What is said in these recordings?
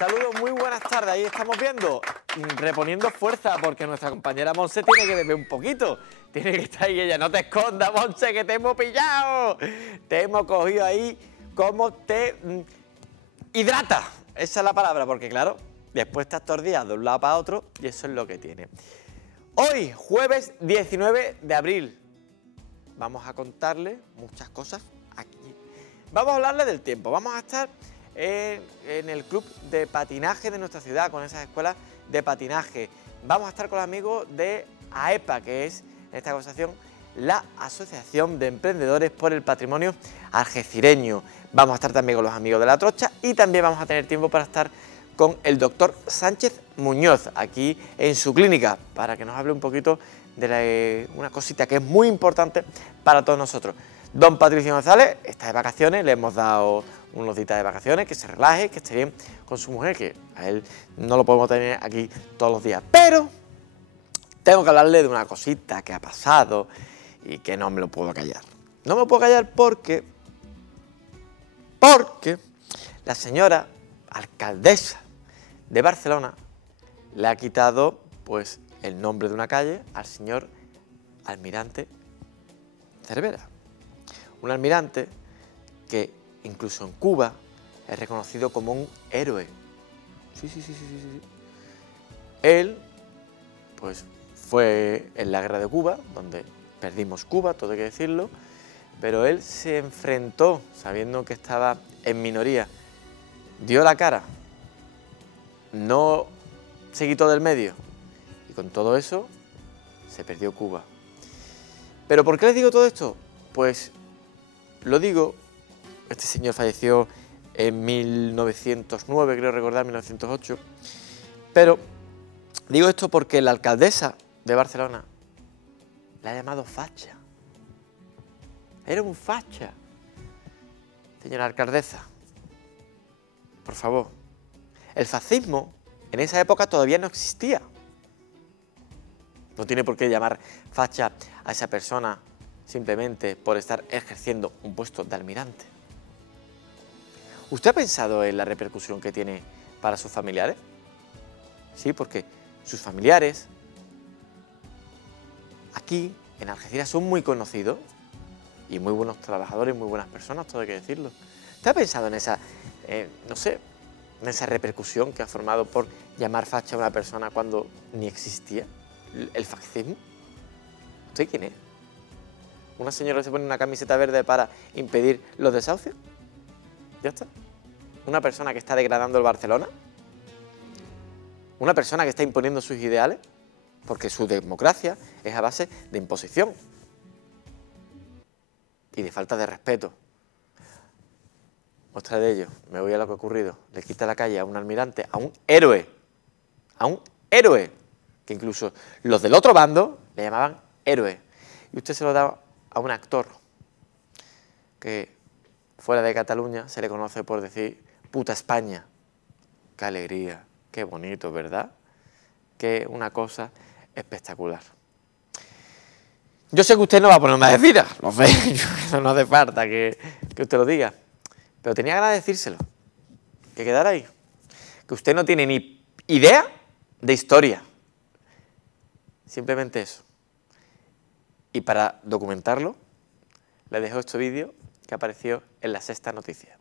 Saludos, muy buenas tardes. Ahí estamos viendo, reponiendo fuerza, porque nuestra compañera Monse tiene que beber un poquito. Tiene que estar ahí ella. No te escondas, Monse, que te hemos pillado. Te hemos cogido ahí. ¿Cómo te hidrata? Esa es la palabra, porque claro, después estás todos los días de un lado para otro y eso es lo que tiene. Hoy, jueves 19 de abril, vamos a contarle muchas cosas aquí. Vamos a hablarle del tiempo. Vamos a estar en el club de patinaje de nuestra ciudad, con esas escuelas de patinaje. Vamos a estar con los amigos de AEPA, que es, en esta conversación, la Asociación de Emprendedores por el Patrimonio Algecireño. Vamos a estar también con los amigos de La Trocha y también vamos a tener tiempo para estar con el doctor Sánchez Muñoz, aquí en su clínica, para que nos hable un poquito de una cosita que es muy importante para todos nosotros. Don Patricio González está de vacaciones, le hemos dado unos días de vacaciones, que se relaje, que esté bien con su mujer, que a él no lo podemos tener aquí todos los días. Pero tengo que hablarle de una cosita que ha pasado y que no me lo puedo callar. No me lo puedo callar porque la señora alcaldesa de Barcelona le ha quitado pues el nombre de una calle al señor almirante Cervera. Un almirante que incluso en Cuba es reconocido como un héroe. Sí. Él pues fue en la guerra de Cuba, donde perdimos Cuba, todo hay que decirlo, pero él se enfrentó, sabiendo que estaba en minoría, dio la cara, no se quitó del medio, y con todo eso se perdió Cuba. ¿Pero por qué les digo todo esto? Pues lo digo, este señor falleció en 1909, creo recordar, 1908, pero digo esto porque la alcaldesa de Barcelona la ha llamado facha. Era un facha. Señora alcaldesa, por favor, el fascismo en esa época todavía no existía. No tiene por qué llamar facha a esa persona simplemente por estar ejerciendo un puesto de almirante. ¿Usted ha pensado en la repercusión que tiene para sus familiares? Sí, porque sus familiares aquí en Algeciras son muy conocidos y muy buenos trabajadores, muy buenas personas, todo hay que decirlo. ¿Usted ha pensado en esa, no sé, en esa repercusión que ha formado por llamar facha a una persona cuando ni existía el fascismo? ¿Usted quién es? ¿Una señora que se pone una camiseta verde para impedir los desahucios? ¿Ya está? ¿Una persona que está degradando el Barcelona? ¿Una persona que está imponiendo sus ideales? Porque su democracia es a base de imposición y de falta de respeto. Muestra de ello, me voy a lo que ha ocurrido. Le quita la calle a un almirante, a un héroe, que incluso los del otro bando le llamaban héroe. Y usted se lo da a un actor que fuera de Cataluña se le conoce por decir puta España. Qué alegría, qué bonito, ¿verdad? Qué una cosa espectacular. Yo sé que usted no va a ponerme a decir, lo sé, eso no hace falta que usted lo diga, pero tenía ganas de decírselo, que quedara ahí, que usted no tiene ni idea de historia, simplemente eso. Y para documentarlo, le dejo este vídeo que apareció en La Sexta Noticias.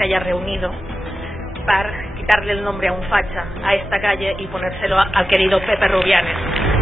se haya reunido para quitarle el nombre a un facha a esta calle y ponérselo al querido Pepe Rubianes.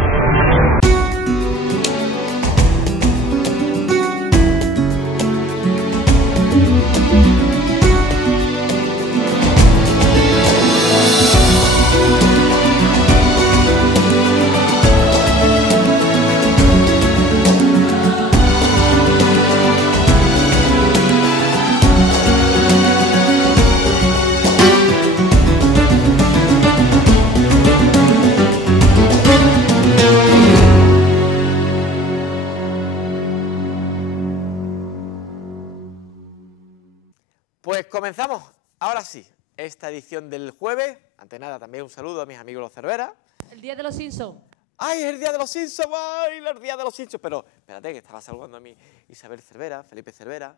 Pues comenzamos, ahora sí, esta edición del jueves. Antes de nada, también un saludo a mis amigos los Cervera. El día de los Simpsons. ¡Ay, el día de los Simpsons! ¡Ay, el día de los Simpsons! Pero espérate, que estaba saludando a mi Isabel Cervera, Felipe Cervera,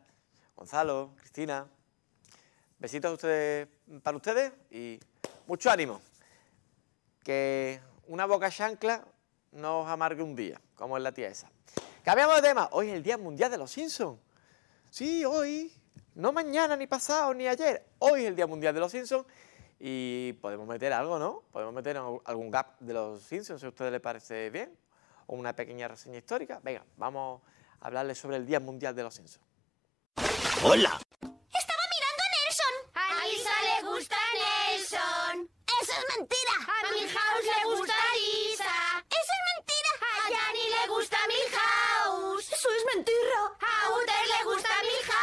Gonzalo, Cristina. Besitos a ustedes, para ustedes y mucho ánimo. Que una boca chancla no os amargue un día, como es la tía esa. Cambiamos de tema. Hoy es el Día Mundial de los Simpsons. Sí, hoy. No mañana, ni pasado, ni ayer. Hoy es el Día Mundial de los Simpsons y podemos meter algo, ¿no? Podemos meter algún gap de los Simpsons, si a ustedes les parece bien. O una pequeña reseña histórica. Venga, vamos a hablarles sobre el Día Mundial de los Simpsons. ¡Hola! ¡Estaba mirando a Nelson! ¡A Lisa le gusta Nelson! ¡Eso es mentira! ¡A Milhouse le gusta Lisa! ¡Eso es mentira! ¡A Yanni le gusta Milhouse! ¡Eso es mentira! ¡A Uther le gusta Milhouse!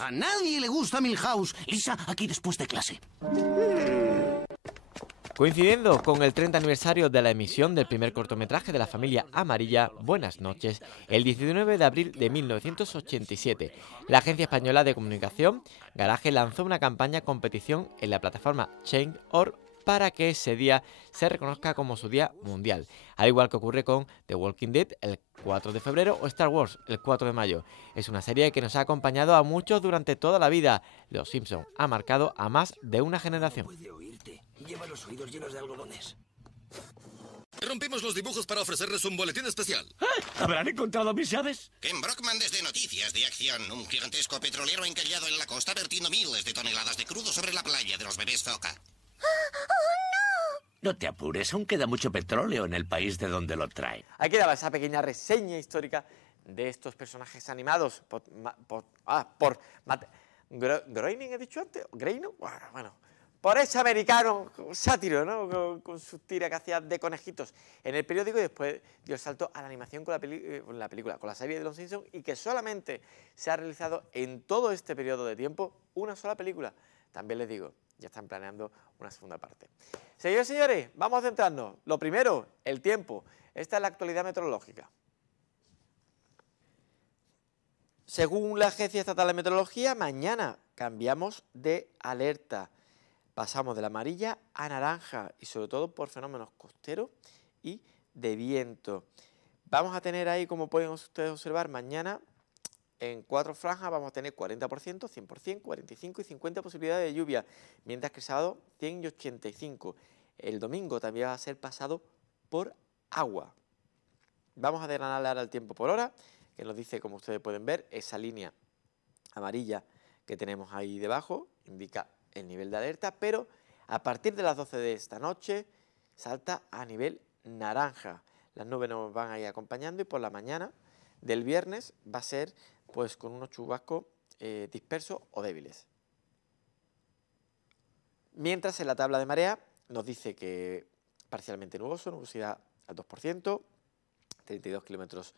A nadie le gusta Milhouse. Lisa, aquí después de clase. Coincidiendo con el 30 aniversario de la emisión del primer cortometraje de la familia amarilla, Buenas noches, el 19 de abril de 1987, la agencia española de comunicación Garage lanzó una campaña competición en la plataforma Change.org para que ese día se reconozca como su día mundial, al igual que ocurre con The Walking Dead el 4 de febrero o Star Wars el 4 de mayo. Es una serie que nos ha acompañado a muchos durante toda la vida. Los Simpsons ha marcado a más de una generación. Puede oírte. Lleva los oídos llenos de algodones. Rompimos los dibujos para ofrecerles un boletín especial. ¿Habrán encontrado mis llaves? Ken Brockman desde Noticias de Acción. Un gigantesco petrolero encallado en la costa vertiendo miles de toneladas de crudo sobre la playa de los bebés foca. No te apures, aún queda mucho petróleo en el país de donde lo traen. Hay que dar esa pequeña reseña histórica de estos personajes animados Groening, ¿he dicho antes? ¿Greino? Bueno, por ese americano sátiro, ¿no? Con sus tiras que hacía de conejitos en el periódico y después dio el salto a la animación con la película, con la serie de Los Simpsons y que solamente se ha realizado en todo este periodo de tiempo una sola película. También les digo, ya están planeando una segunda parte. Señores y señores, vamos a centrarnos. Lo primero, el tiempo. Esta es la actualidad meteorológica. Según la Agencia Estatal de Meteorología, mañana cambiamos de alerta. Pasamos de la amarilla a naranja y sobre todo por fenómenos costeros y de viento. Vamos a tener ahí, como pueden ustedes observar, mañana en 4 franjas vamos a tener 40%, 100%, 45% y 50% posibilidades de lluvia, mientras que el sábado 100 y 85%. El domingo también va a ser pasado por agua. Vamos a desgranar ahora el tiempo por hora, que nos dice, como ustedes pueden ver, esa línea amarilla que tenemos ahí debajo, indica el nivel de alerta, pero a partir de las 12 de esta noche salta a nivel naranja. Las nubes nos van a ir acompañando y por la mañana del viernes va a ser pues con unos chubascos dispersos o débiles. Mientras en la tabla de marea nos dice que parcialmente nuboso, nubosidad al 2%, 32 kilómetros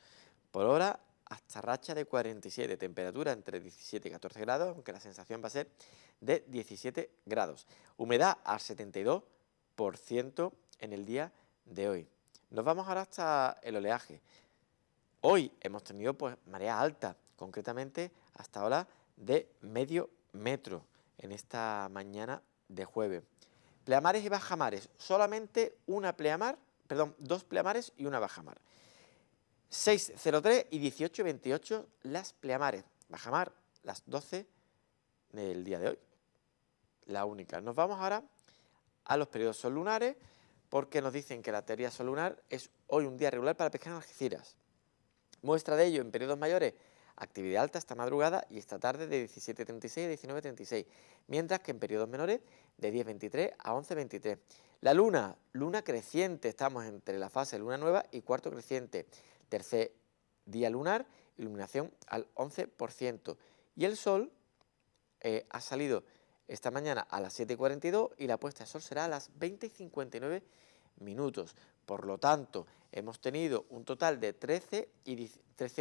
por hora, hasta racha de 47, temperatura entre 17 y 14 grados, aunque la sensación va a ser de 17 grados. Humedad al 72% en el día de hoy. Nos vamos ahora hasta el oleaje. Hoy hemos tenido pues marea alta, concretamente hasta ahora de medio metro en esta mañana de jueves. Pleamares y bajamares, solamente dos pleamares y una bajamar. 6:03 y 18:28 las pleamares, bajamar las 12 del día de hoy, la única. Nos vamos ahora a los periodos solunares porque nos dicen que la teoría solunar es hoy un día regular para pescar en Algeciras. Muestra de ello en periodos mayores actividad alta esta madrugada y esta tarde de 17:36 a 19:36, mientras que en periodos menores de 10:23 a 11:23. La luna creciente, estamos entre la fase luna nueva y cuarto creciente. Tercer día lunar, iluminación al 11%. Y el sol ha salido esta mañana a las 7:42 y la puesta de sol será a las 20:59 minutos. Por lo tanto, hemos tenido un total de 13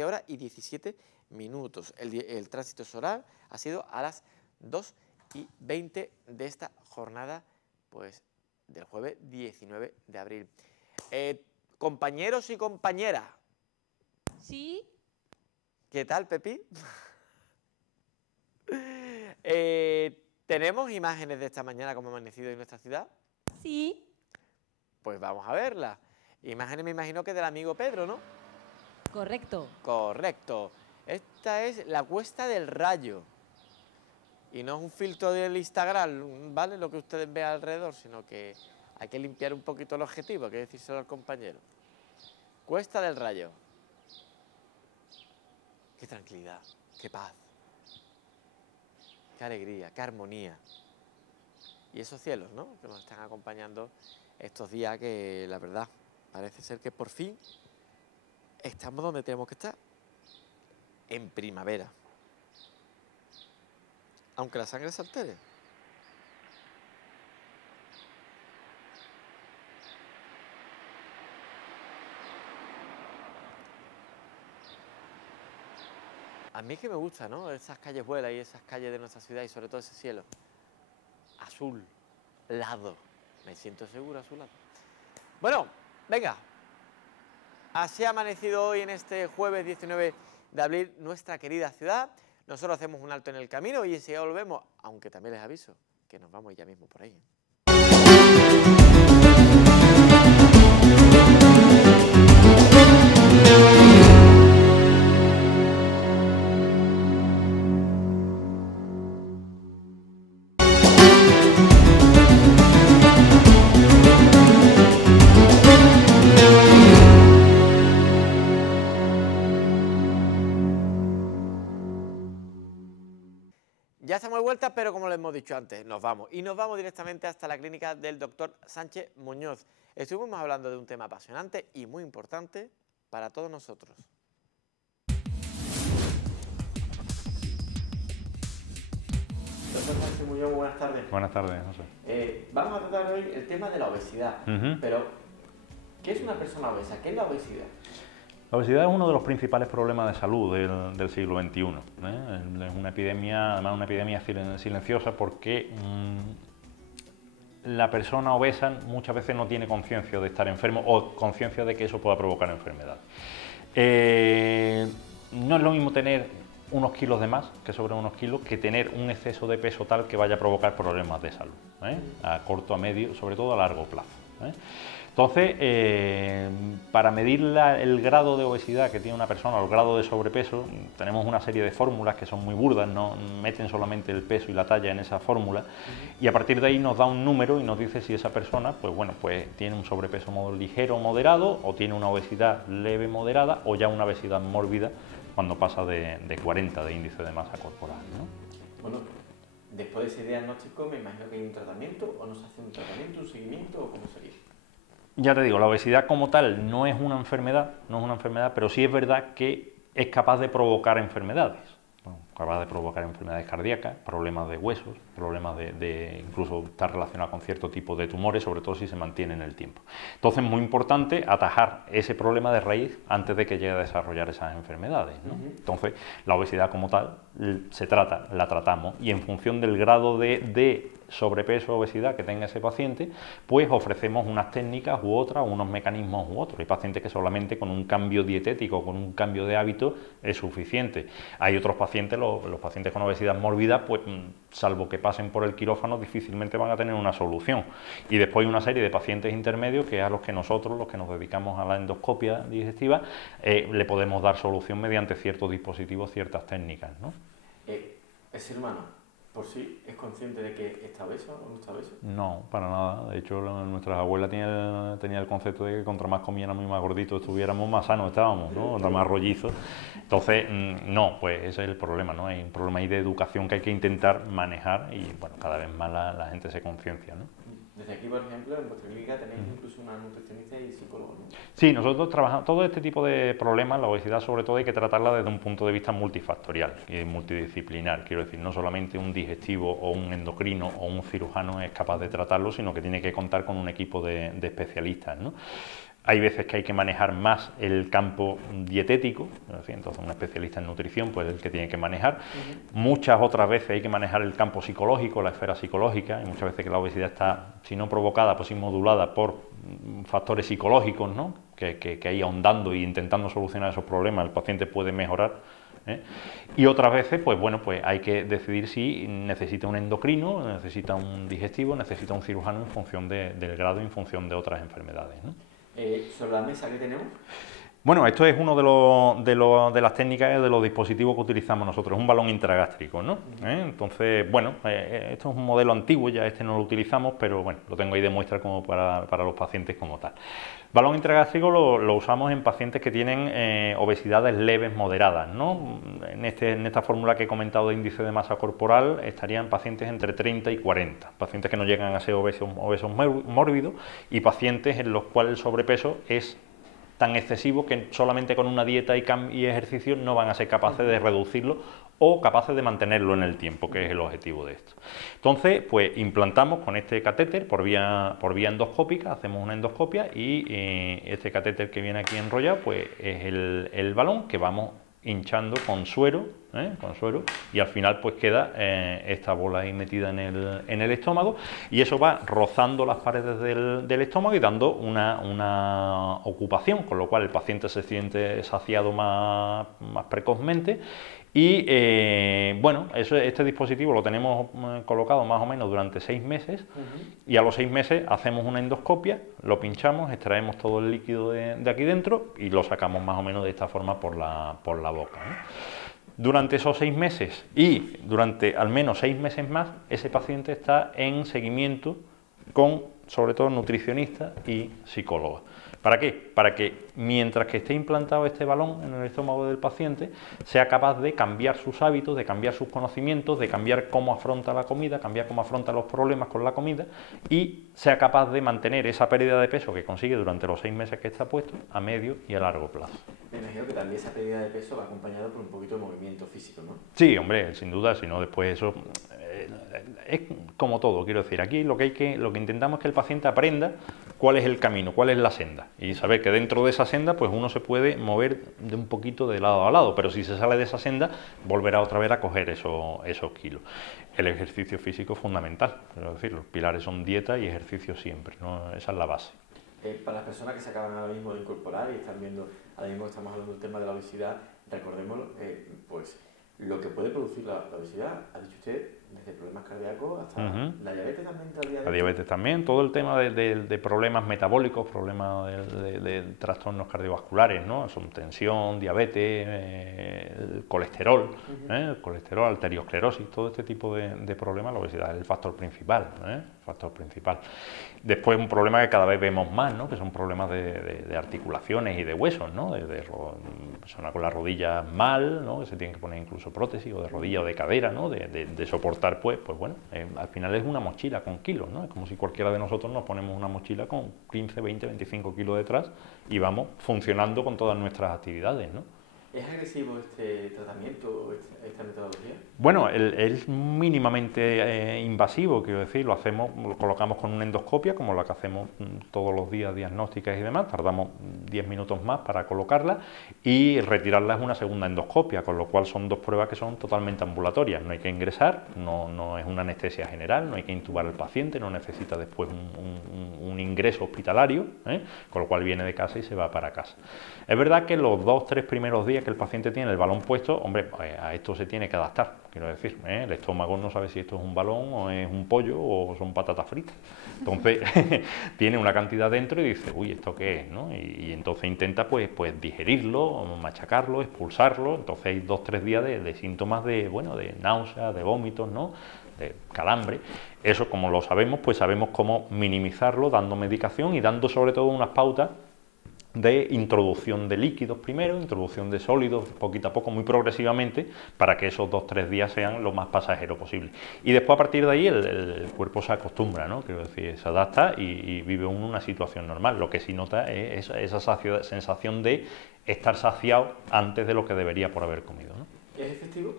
horas y 17 minutos. El tránsito solar ha sido a las 2:20 de esta jornada, pues, del jueves 19 de abril. Compañeros y compañeras. Sí. ¿Qué tal, Pepi? ¿Tenemos imágenes de esta mañana como ha amanecido en nuestra ciudad? Sí. Pues vamos a verlas. Imágenes me imagino que del amigo Pedro, ¿no? Correcto. Correcto. Esta es la Cuesta del Rayo. Y no es un filtro del Instagram, ¿vale? Lo que ustedes vean alrededor, sino que hay que limpiar un poquito el objetivo, hay que decírselo al compañero. Cuesta del Rayo. Qué tranquilidad, qué paz, qué alegría, qué armonía. Y esos cielos, ¿no?, que nos están acompañando estos días, que la verdad parece ser que por fin estamos donde tenemos que estar, en primavera. Aunque la sangre se altere. A mí es que me gusta, ¿no?, esas calles vuelas y esas calles de nuestra ciudad y sobre todo ese cielo azul, lado. Me siento seguro azulado. Bueno, venga. Así ha amanecido hoy en este jueves 19 de abril nuestra querida ciudad. Nosotros hacemos un alto en el camino y enseguida volvemos, aunque también les aviso que nos vamos ya mismo por ahí. Ya estamos de vuelta, pero como les hemos dicho antes, nos vamos. Y nos vamos directamente hasta la clínica del doctor Sánchez Muñoz. Estuvimos hablando de un tema apasionante y muy importante para todos nosotros. Doctor Sánchez Muñoz, buenas tardes. Buenas tardes, José. Vamos a tratar hoy el tema de la obesidad. Pero, ¿qué es una persona obesa? ¿Qué es la obesidad? La obesidad es uno de los principales problemas de salud del siglo XXI. Es una epidemia, además una epidemia silenciosa, porque la persona obesa muchas veces no tiene conciencia de estar enfermo o conciencia de que eso pueda provocar enfermedad. No es lo mismo tener unos kilos de más, que sobre unos kilos, que tener un exceso de peso tal que vaya a provocar problemas de salud, a corto, a medio, sobre todo a largo plazo. Entonces, para medir el grado de obesidad que tiene una persona o el grado de sobrepeso, tenemos una serie de fórmulas que son muy burdas, no meten solamente el peso y la talla en esa fórmula, y a partir de ahí nos da un número y nos dice si esa persona, pues bueno, pues tiene un sobrepeso ligero o moderado, o tiene una obesidad leve moderada, o ya una obesidad mórbida cuando pasa de 40 de índice de masa corporal, ¿no? Bueno, después de ese diagnóstico me imagino que hay un tratamiento, o no se hace un tratamiento, un seguimiento, o cómo sería. Ya te digo, la obesidad como tal no es una enfermedad, pero sí es verdad que es capaz de provocar enfermedades. Capaz de provocar enfermedades cardíacas, problemas de huesos, problemas de incluso estar relacionado con cierto tipo de tumores, sobre todo si se mantiene en el tiempo. Entonces es muy importante atajar ese problema de raíz antes de que llegue a desarrollar esas enfermedades, ¿no? Entonces la obesidad como tal la tratamos, y en función del grado de sobrepeso o obesidad que tenga ese paciente, pues ofrecemos unas técnicas u otras, unos mecanismos u otros. Hay pacientes que solamente con un cambio dietético, con un cambio de hábito es suficiente. Hay otros pacientes, los pacientes con obesidad mórbida, pues salvo que pasen por el quirófano, difícilmente van a tener una solución. Y después hay una serie de pacientes intermedios que a los que nosotros, los que nos dedicamos a la endoscopia digestiva, le podemos dar solución mediante ciertos dispositivos, ciertas técnicas, ¿no? El ser humano, por sí es consciente de que está obeso o no está obeso? No, para nada. De hecho, nuestras abuelas tenía el concepto de que contra más comiéramos y más gorditos estuviéramos, más sanos estábamos, ¿no? Contra más rollizos. Entonces, no, pues ese es el problema, ¿no? Hay un problema ahí de educación que hay que intentar manejar y, bueno, cada vez más la gente se conciencia, ¿no? Desde aquí, por ejemplo, en vuestra clínica tenéis incluso una nutricionista y psicólogo, ¿no? Sí, nosotros trabajamos todo este tipo de problemas, la obesidad sobre todo hay que tratarla desde un punto de vista multifactorial y multidisciplinar. Quiero decir, no solamente un digestivo o un endocrino o un cirujano es capaz de tratarlo, sino que tiene que contar con un equipo de especialistas, ¿no? Hay veces que hay que manejar más el campo dietético, entonces un especialista en nutrición pues es el que tiene que manejar. Muchas otras veces hay que manejar el campo psicológico, la esfera psicológica, y muchas veces que la obesidad está, si no provocada, pues sí modulada por factores psicológicos, ¿no? que ahí ahondando e intentando solucionar esos problemas el paciente puede mejorar. Y otras veces, pues bueno, pues hay que decidir si necesita un endocrino, necesita un digestivo, necesita un cirujano en función del grado y en función de otras enfermedades, ¿no? ¿Sobre la mesa qué tenemos? Bueno, esto es uno de las técnicas de los dispositivos que utilizamos nosotros, es un balón intragástrico, ¿no? Entonces, bueno, esto es un modelo antiguo, ya este no lo utilizamos, pero bueno, lo tengo ahí de muestra como para los pacientes como tal. Balón intragástrico lo usamos en pacientes que tienen obesidades leves moderadas, ¿no? En esta fórmula que he comentado de índice de masa corporal estarían pacientes entre 30 y 40, pacientes que no llegan a ser obesos mórbidos y pacientes en los cuales el sobrepeso es tan excesivo que solamente con una dieta y ejercicio no van a ser capaces de reducirlo o capaces de mantenerlo en el tiempo, que es el objetivo de esto. Entonces, pues implantamos con este catéter por vía endoscópica, hacemos una endoscopia y este catéter que viene aquí enrollado, pues es el balón que vamos hinchando con suero, y al final pues queda esta bola ahí metida en el estómago y eso va rozando las paredes del estómago y dando una ocupación, con lo cual el paciente se siente saciado más precozmente. Y bueno, este dispositivo lo tenemos colocado más o menos durante 6 meses y a los 6 meses hacemos una endoscopia, lo pinchamos, extraemos todo el líquido de aquí dentro y lo sacamos más o menos de esta forma por la boca, ¿no? Durante esos 6 meses y durante al menos 6 meses más, ese paciente está en seguimiento con, sobre todo, nutricionista y psicóloga. ¿Para qué? Para que mientras que esté implantado este balón en el estómago del paciente, sea capaz de cambiar sus hábitos, de cambiar sus conocimientos, de cambiar cómo afronta la comida, cambiar cómo afronta los problemas con la comida y sea capaz de mantener esa pérdida de peso que consigue durante los 6 meses que está puesto a medio y a largo plazo. Me imagino que también esa pérdida de peso va acompañada por un poquito de movimiento físico, ¿no? Sí, hombre, sin duda, si no después eso es como todo, quiero decir, aquí lo que intentamos es que el paciente aprenda cuál es el camino, cuál es la senda y saber que dentro de esa senda pues uno se puede mover de un poquito de lado a lado, pero si se sale de esa senda volverá otra vez a coger esos kilos. El ejercicio físico es fundamental, es decir, los pilares son dieta y ejercicio siempre, ¿no? Esa es la base. Para las personas que se acaban ahora mismo de incorporar y están viendo, ahora mismo estamos hablando del tema de la obesidad, recordemos pues lo que puede producir la obesidad, ha dicho usted, desde problemas cardíacos hasta la diabetes también. La diabetes también, todo el tema de problemas metabólicos, problemas de trastornos cardiovasculares, ¿no? Son tensión, diabetes, el colesterol, arteriosclerosis, todo este tipo de problemas, la obesidad es el factor principal, Después un problema que cada vez vemos más, ¿no? Que son problemas de articulaciones y de huesos, ¿no? Personas con las rodillas mal, ¿no? Que se tienen que poner incluso prótesis o de rodilla o de cadera, ¿no? De soportar, pues bueno, al final es una mochila con kilos, ¿no? Es como si cualquiera de nosotros nos ponemos una mochila con 15, 20, 25 kilos detrás y vamos funcionando con todas nuestras actividades, ¿no? ¿Es agresivo este tratamiento, esta metodología? Bueno, es mínimamente invasivo, quiero decir, lo colocamos con una endoscopia, como la que hacemos todos los días, diagnósticas y demás, tardamos 10 minutos más para colocarla y retirarla es una segunda endoscopia, con lo cual son 2 pruebas que son totalmente ambulatorias, no hay que ingresar, no es una anestesia general, no hay que intubar al paciente, no necesita después un ingreso hospitalario, con lo cual viene de casa y se va para casa. Es verdad que los 2 o 3 primeros días días que el paciente tiene el balón puesto, hombre, pues a esto se tiene que adaptar, quiero decir, el estómago no sabe si esto es un balón o es un pollo o son patatas fritas. Entonces, tiene una cantidad dentro y dice, uy, ¿esto qué es?, ¿no? Y entonces intenta pues digerirlo, machacarlo, expulsarlo. Entonces hay 2 o 3 días de síntomas de náuseas, de vómitos, ¿no?, de calambre. Eso, como lo sabemos, pues sabemos cómo minimizarlo dando medicación y dando sobre todo unas pautas de introducción de líquidos primero, introducción de sólidos poquito a poco, muy progresivamente, para que esos 2 o 3 días sean lo más pasajeros posible. Y después, a partir de ahí, el cuerpo se acostumbra, ¿no? Quiero decir, se adapta y vive uno una situación normal. Lo que sí nota es esa sensación de estar saciado antes de lo que debería por haber comido, ¿no? ¿Es efectivo?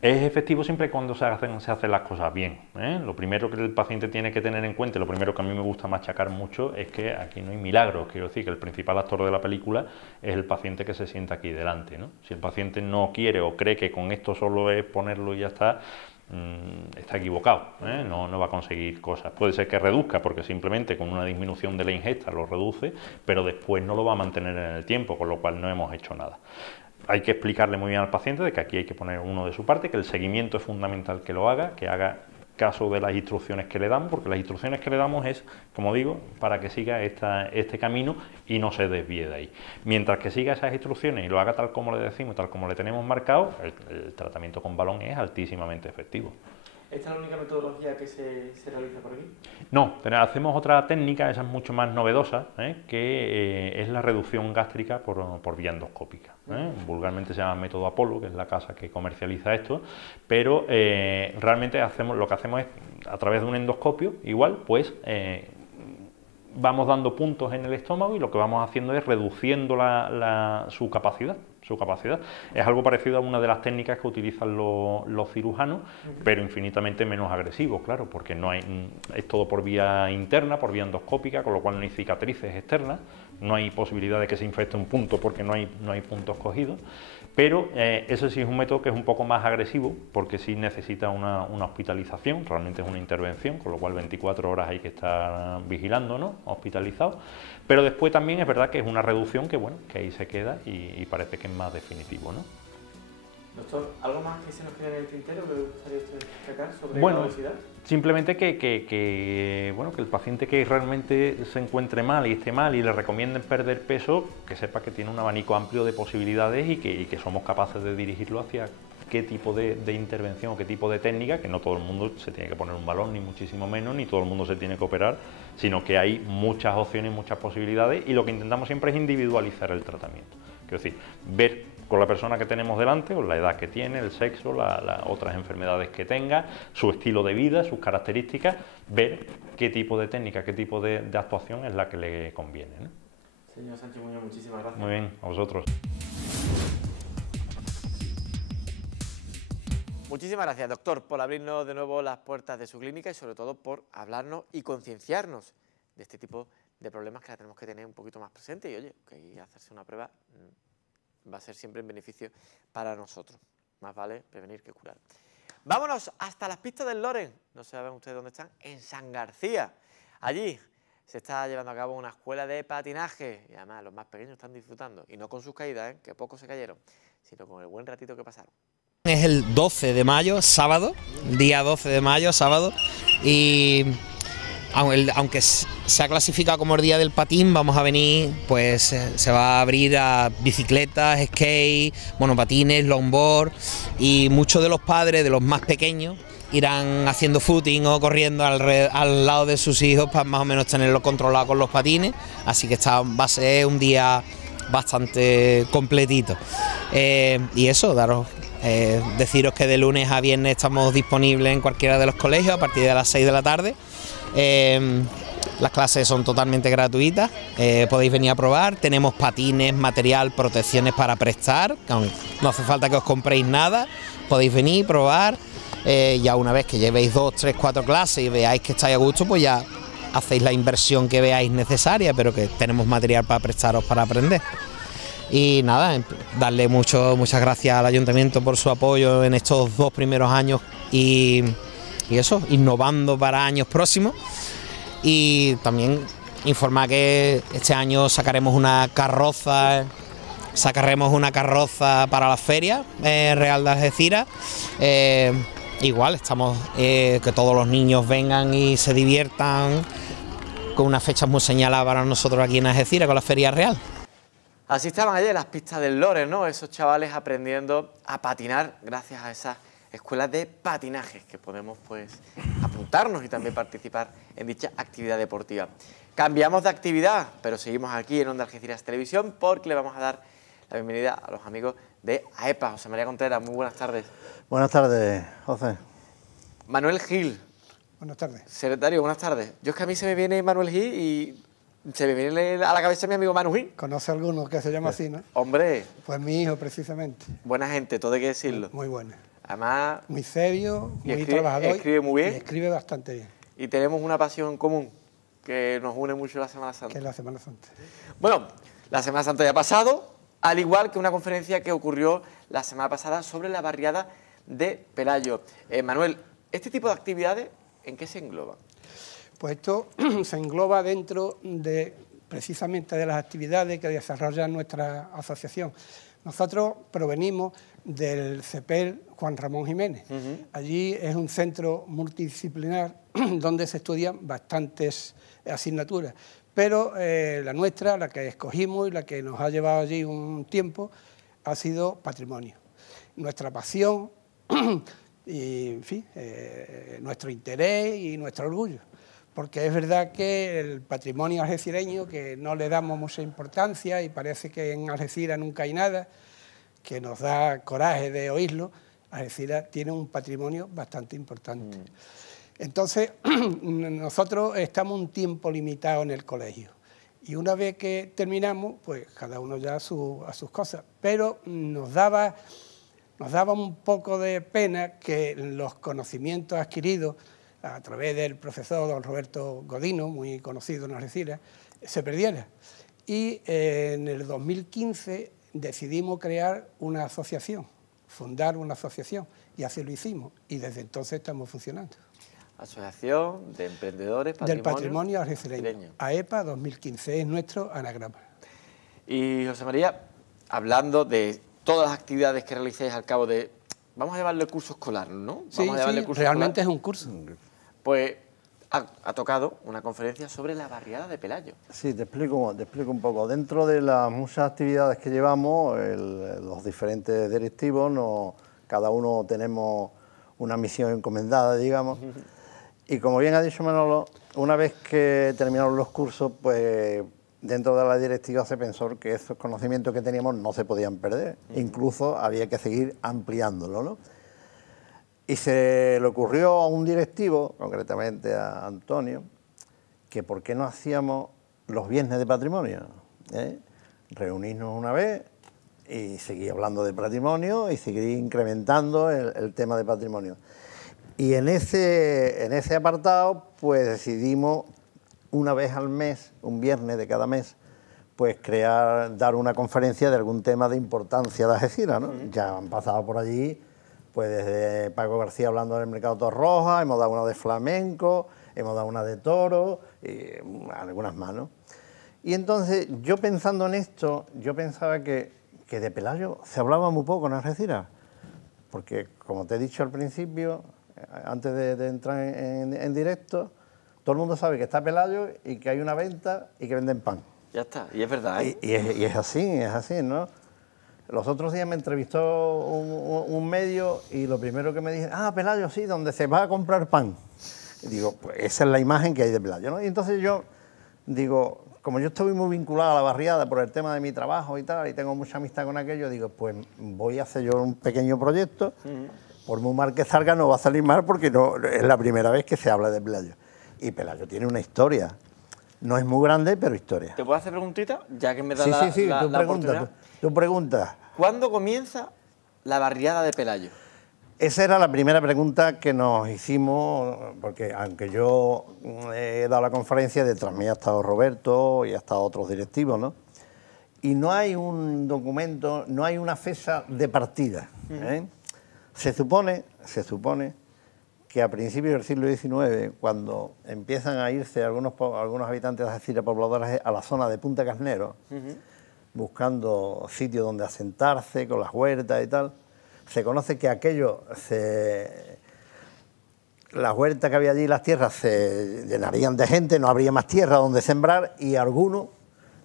Es efectivo siempre cuando se hacen las cosas bien, ¿eh? Lo primero que el paciente tiene que tener en cuenta, lo primero que a mí me gusta machacar mucho, es que aquí no hay milagros. Quiero decir que el principal actor de la película es el paciente que se sienta aquí delante, ¿no? Si el paciente no quiere o cree que con esto solo es ponerlo y ya está equivocado, ¿eh? No va a conseguir cosas. Puede ser que reduzca, porque simplemente con una disminución de la ingesta lo reduce, pero después no lo va a mantener en el tiempo, con lo cual no hemos hecho nada. Hay que explicarle muy bien al paciente de que aquí hay que poner uno de su parte, que el seguimiento es fundamental que lo haga, que haga caso de las instrucciones que le damos, porque las instrucciones que le damos es, como digo, para que siga este camino y no se desvíe de ahí. Mientras que siga esas instrucciones y lo haga tal como le decimos, tal como le tenemos marcado, el tratamiento con balón es altísimamente efectivo. ¿Esta es la única metodología que se realiza por aquí? No, hacemos otra técnica, esa es mucho más novedosa, que es la reducción gástrica por vía endoscópica. Vulgarmente se llama método Apolo, que es la casa que comercializa esto, pero realmente lo que hacemos es, a través de un endoscopio, igual, pues vamos dando puntos en el estómago y lo que vamos haciendo es reduciendo su capacidad. Es algo parecido a una de las técnicas que utilizan los cirujanos, pero infinitamente menos agresivo, claro, porque es todo por vía interna, por vía endoscópica, con lo cual no hay cicatrices externas, no hay posibilidad de que se infecte un punto porque no hay puntos cogidos, pero ese sí es un método que es un poco más agresivo, porque sí necesita una hospitalización, realmente es una intervención, con lo cual 24 horas hay que estar vigilando, ¿no?, hospitalizado, pero después también es verdad que es una reducción que, bueno, que ahí se queda y parece que es más definitivo, ¿no? Doctor, ¿algo más que se nos quede en el tintero que le gustaría destacar sobre la obesidad? Simplemente que el paciente que realmente se encuentre mal y esté mal y le recomienden perder peso, que sepa que tiene un abanico amplio de posibilidades y que somos capaces de dirigirlo hacia qué tipo de intervención o qué tipo de técnica, que no todo el mundo se tiene que poner un balón, ni muchísimo menos, ni todo el mundo se tiene que operar, sino que hay muchas opciones, muchas posibilidades, y lo que intentamos siempre es individualizar el tratamiento. Quiero decir, ver con la persona que tenemos delante, con la edad que tiene, el sexo, las otras enfermedades que tenga, su estilo de vida, sus características, ver qué tipo de técnica, qué tipo de actuación es la que le conviene, ¿no? Señor Sánchez Muñoz, muchísimas gracias. Muy bien, a vosotros. Muchísimas gracias, doctor, por abrirnos de nuevo las puertas de su clínica y sobre todo por hablarnos y concienciarnos de este tipo de problemas que la tenemos que tener un poquito más presente. Y oye, que hacerse una prueba va a ser siempre en beneficio para nosotros. Más vale prevenir que curar. Vámonos hasta las pistas del Loren. No saben ustedes dónde están. En San García. Allí se está llevando a cabo una escuela de patinaje. Y además los más pequeños están disfrutando. Y no con sus caídas, que pocos se cayeron, sino con el buen ratito que pasaron. Es el 12 de mayo, sábado, día 12 de mayo, sábado, y aunque se ha clasificado como el día del patín, vamos a venir, pues se va a abrir a bicicletas, skate, monopatines, longboard, y muchos de los padres de los más pequeños irán haciendo footing o corriendo al lado de sus hijos para más o menos tenerlo controlado con los patines, así que va a ser un día bastante completito. Y eso, deciros que de lunes a viernes estamos disponibles en cualquiera de los colegios a partir de las 6 de la tarde. Las clases son totalmente gratuitas, podéis venir a probar, tenemos patines, material, protecciones para prestar, no hace falta que os compréis nada, podéis venir, probar, ya una vez que llevéis 2, 3, 4 clases y veáis que estáis a gusto, pues ya hacéis la inversión que veáis necesaria, pero que tenemos material para prestaros para aprender. Y nada, darle muchas gracias al Ayuntamiento por su apoyo en estos 2 primeros años y eso, innovando para años próximos. Y también informar que este año sacaremos una carroza sacaremos una carroza para la feria Real de Algeciras. Igual, estamos que todos los niños vengan y se diviertan con unas fechas muy señaladas para nosotros aquí en Algeciras, con la Feria Real. Así estaban ayer las pistas del Lore, ¿no? Esos chavales aprendiendo a patinar gracias a esas escuelas de patinaje que podemos pues apuntarnos y también participar en dicha actividad deportiva. Cambiamos de actividad, pero seguimos aquí en Onda Algeciras Televisión porque le vamos a dar la bienvenida a los amigos de AEPA. José María Contreras, muy buenas tardes. Buenas tardes, José. Manuel Gil. Buenas tardes. Secretario, buenas tardes. Yo es que a mí se me viene Manuel Gil y se me viene a la cabeza mi amigo Manu Gil. ¿Conoce alguno que se llama así, no? Hombre. Pues mi hijo, precisamente. Buena gente, todo hay que decirlo. Muy buena. Además... Muy serio, muy escribe, trabajador. Escribe muy bien. Y escribe bastante bien. Y tenemos una pasión en común que nos une mucho la Semana Santa. Que es la Semana Santa. Bueno, la Semana Santa ya ha pasado, al igual que una conferencia que ocurrió la semana pasada sobre la barriada de Pelayo. Manuel, ¿este tipo de actividades en qué se engloban? Pues esto se engloba dentro de precisamente de las actividades que desarrolla nuestra asociación. Nosotros provenimos del CEPEL Juan Ramón Jiménez. Allí es un centro multidisciplinar donde se estudian bastantes asignaturas, pero la nuestra, la que escogimos y la que nos ha llevado allí un tiempo, ha sido patrimonio. Nuestra pasión y, en fin, nuestro interés y nuestro orgullo. Porque es verdad que el patrimonio algecireño, que no le damos mucha importancia y parece que en Algeciras nunca hay nada, que nos da coraje de oírlo, Algeciras tiene un patrimonio bastante importante. Entonces, nosotros estamos un tiempo limitado en el colegio y una vez que terminamos, pues cada uno ya a sus cosas, pero nos daba un poco de pena que los conocimientos adquiridos a través del profesor don Roberto Godino, muy conocido en Algeciras, se perdiera. Y en el 2015 decidimos crear una asociación, fundar una asociación, y así lo hicimos, y desde entonces estamos funcionando. Asociación de Emprendedores Del Patrimonio Algecireño. AEPA 2015 es nuestro anagrama. Y José María, hablando de todas las actividades que realicéis al cabo de, vamos a llamarle curso escolar, ¿no? Sí, vamos a llamarle curso realmente escolar. Es un curso. Pues ha tocado una conferencia sobre la barriada de Pelayo. Sí, te explico un poco. Dentro de las muchas actividades que llevamos, los diferentes directivos, cada uno tenemos una misión encomendada, digamos. Y como bien ha dicho Manolo, una vez que terminaron los cursos, pues dentro de la directiva se pensó que esos conocimientos que teníamos no se podían perder. Incluso había que seguir ampliándolo, ¿no? Y se le ocurrió a un directivo, concretamente a Antonio, que por qué no hacíamos los viernes de patrimonio, reunirnos una vez y seguir hablando de patrimonio y seguir incrementando el tema de patrimonio. Y en ese apartado, pues decidimos una vez al mes, un viernes de cada mes, pues dar una conferencia de algún tema de importancia de Algeciras, ¿no? Ya han pasado por allí, pues desde Paco García hablando del mercado Torroja, hemos dado una de flamenco, hemos dado una de toro, y algunas más, ¿no? Y entonces, yo pensando en esto, yo pensaba que de Pelayo se hablaba muy poco en Algeciras, porque como te he dicho al principio, antes de entrar en directo, todo el mundo sabe que está Pelayo y que hay una venta y que venden pan. Ya está, y es verdad, ¿eh? Y es así, ¿no? Los otros días me entrevistó un medio y lo primero que me dice, Pelayo, sí, donde se va a comprar pan. Y digo, pues esa es la imagen que hay de Pelayo, ¿no? Y entonces yo digo, como yo estoy muy vinculado a la barriada por el tema de mi trabajo y tal, y tengo mucha amistad con aquello, digo, pues voy a hacer yo un pequeño proyecto, por muy mal que salga no va a salir mal porque no es la primera vez que se habla de Pelayo. Y Pelayo tiene una historia, no es muy grande, pero historia. ¿Te puedo hacer preguntita? Ya que me da la oportunidad. Tú preguntas. ¿Cuándo comienza la barriada de Pelayo? Esa era la primera pregunta que nos hicimos, porque aunque yo he dado la conferencia, detrás mí ha estado Roberto y ha estado otros directivos, ¿no? Y no hay un documento, no hay una fecha de partida, ¿eh? Se supone que a principios del siglo XIX, cuando empiezan a irse algunos habitantes de Algeciras, pobladores, a la zona de Punta Carnero, buscando sitios donde asentarse, con las huertas y tal. Se conoce que las huertas que había allí, las tierras, se llenarían de gente, no habría más tierra donde sembrar, y alguno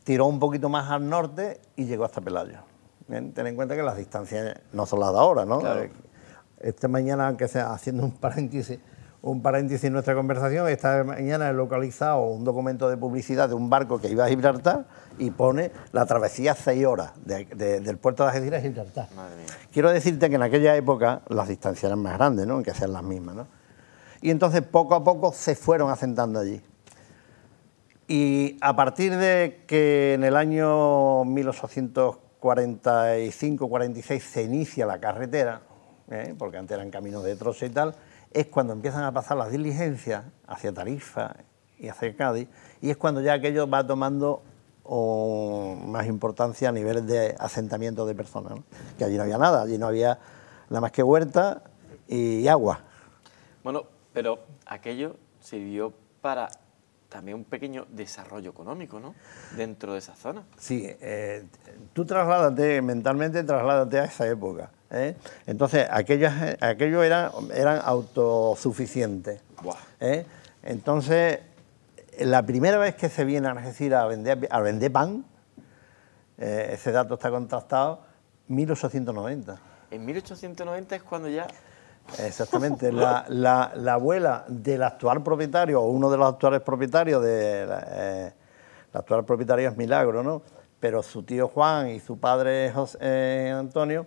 tiró un poquito más al norte y llegó hasta Pelayo. Bien, ten en cuenta que las distancias no son las de ahora, ¿no? Claro. Esta mañana, aunque sea haciendo un paréntesis en nuestra conversación, esta mañana he localizado un documento de publicidad de un barco que iba a Gibraltar y pone la travesía 6 horas del puerto de Algeciras a Gibraltar. Madre mía. Quiero decirte que en aquella época las distancias eran más grandes, ¿no? Aunque sean las mismas, ¿no? Y entonces poco a poco se fueron asentando allí. Y a partir de que en el año 1845-46 se inicia la carretera, porque antes eran caminos de troce y tal, es cuando empiezan a pasar las diligencias hacia Tarifa y hacia Cádiz, y es cuando ya aquello va tomando más importancia a nivel de asentamiento de personas, ¿no? Que allí no había nada, allí no había nada más que huerta y agua. Bueno, pero aquello sirvió para también un pequeño desarrollo económico, ¿no?, dentro de esa zona. Sí, tú mentalmente trasládate a esa época, ¿eh? Entonces, aquellos eran autosuficientes. ¿Eh? Entonces, la primera vez que se viene a Algeciras a vender pan, ese dato está contrastado, 1890. En 1890 es cuando ya... Exactamente, la abuela del actual propietario, o uno de los actuales propietarios, la actual propietario es Milagro, ¿no? Pero su tío Juan y su padre José Antonio,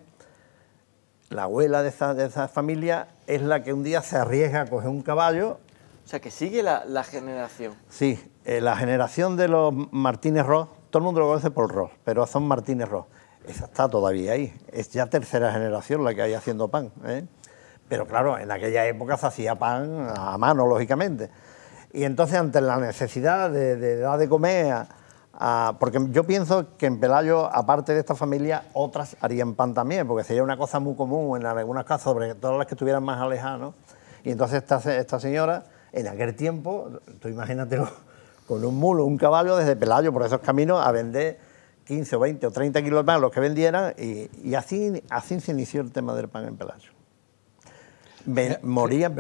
la abuela de esa familia es la que un día se arriesga a coger un caballo. O sea, que sigue la generación. Sí, la generación de los Martínez Ros, todo el mundo lo conoce por Ros, pero son Martínez Ros. Esa está todavía ahí, es ya tercera generación la que hay haciendo pan, ¿eh? Pero claro, en aquella época se hacía pan a mano, lógicamente. Y entonces, ante la necesidad de dar de comer, porque yo pienso que en Pelayo, aparte de esta familia, otras harían pan también, porque sería una cosa muy común en algunas casas, sobre todo las que estuvieran más alejadas, ¿no? Y entonces esta señora, en aquel tiempo, tú imagínatelo, con un mulo, un caballo, desde Pelayo, por esos caminos, a vender 15 o 20 o 30 kilos de pan, los que vendieran, y así se inició el tema del pan en Pelayo. Morían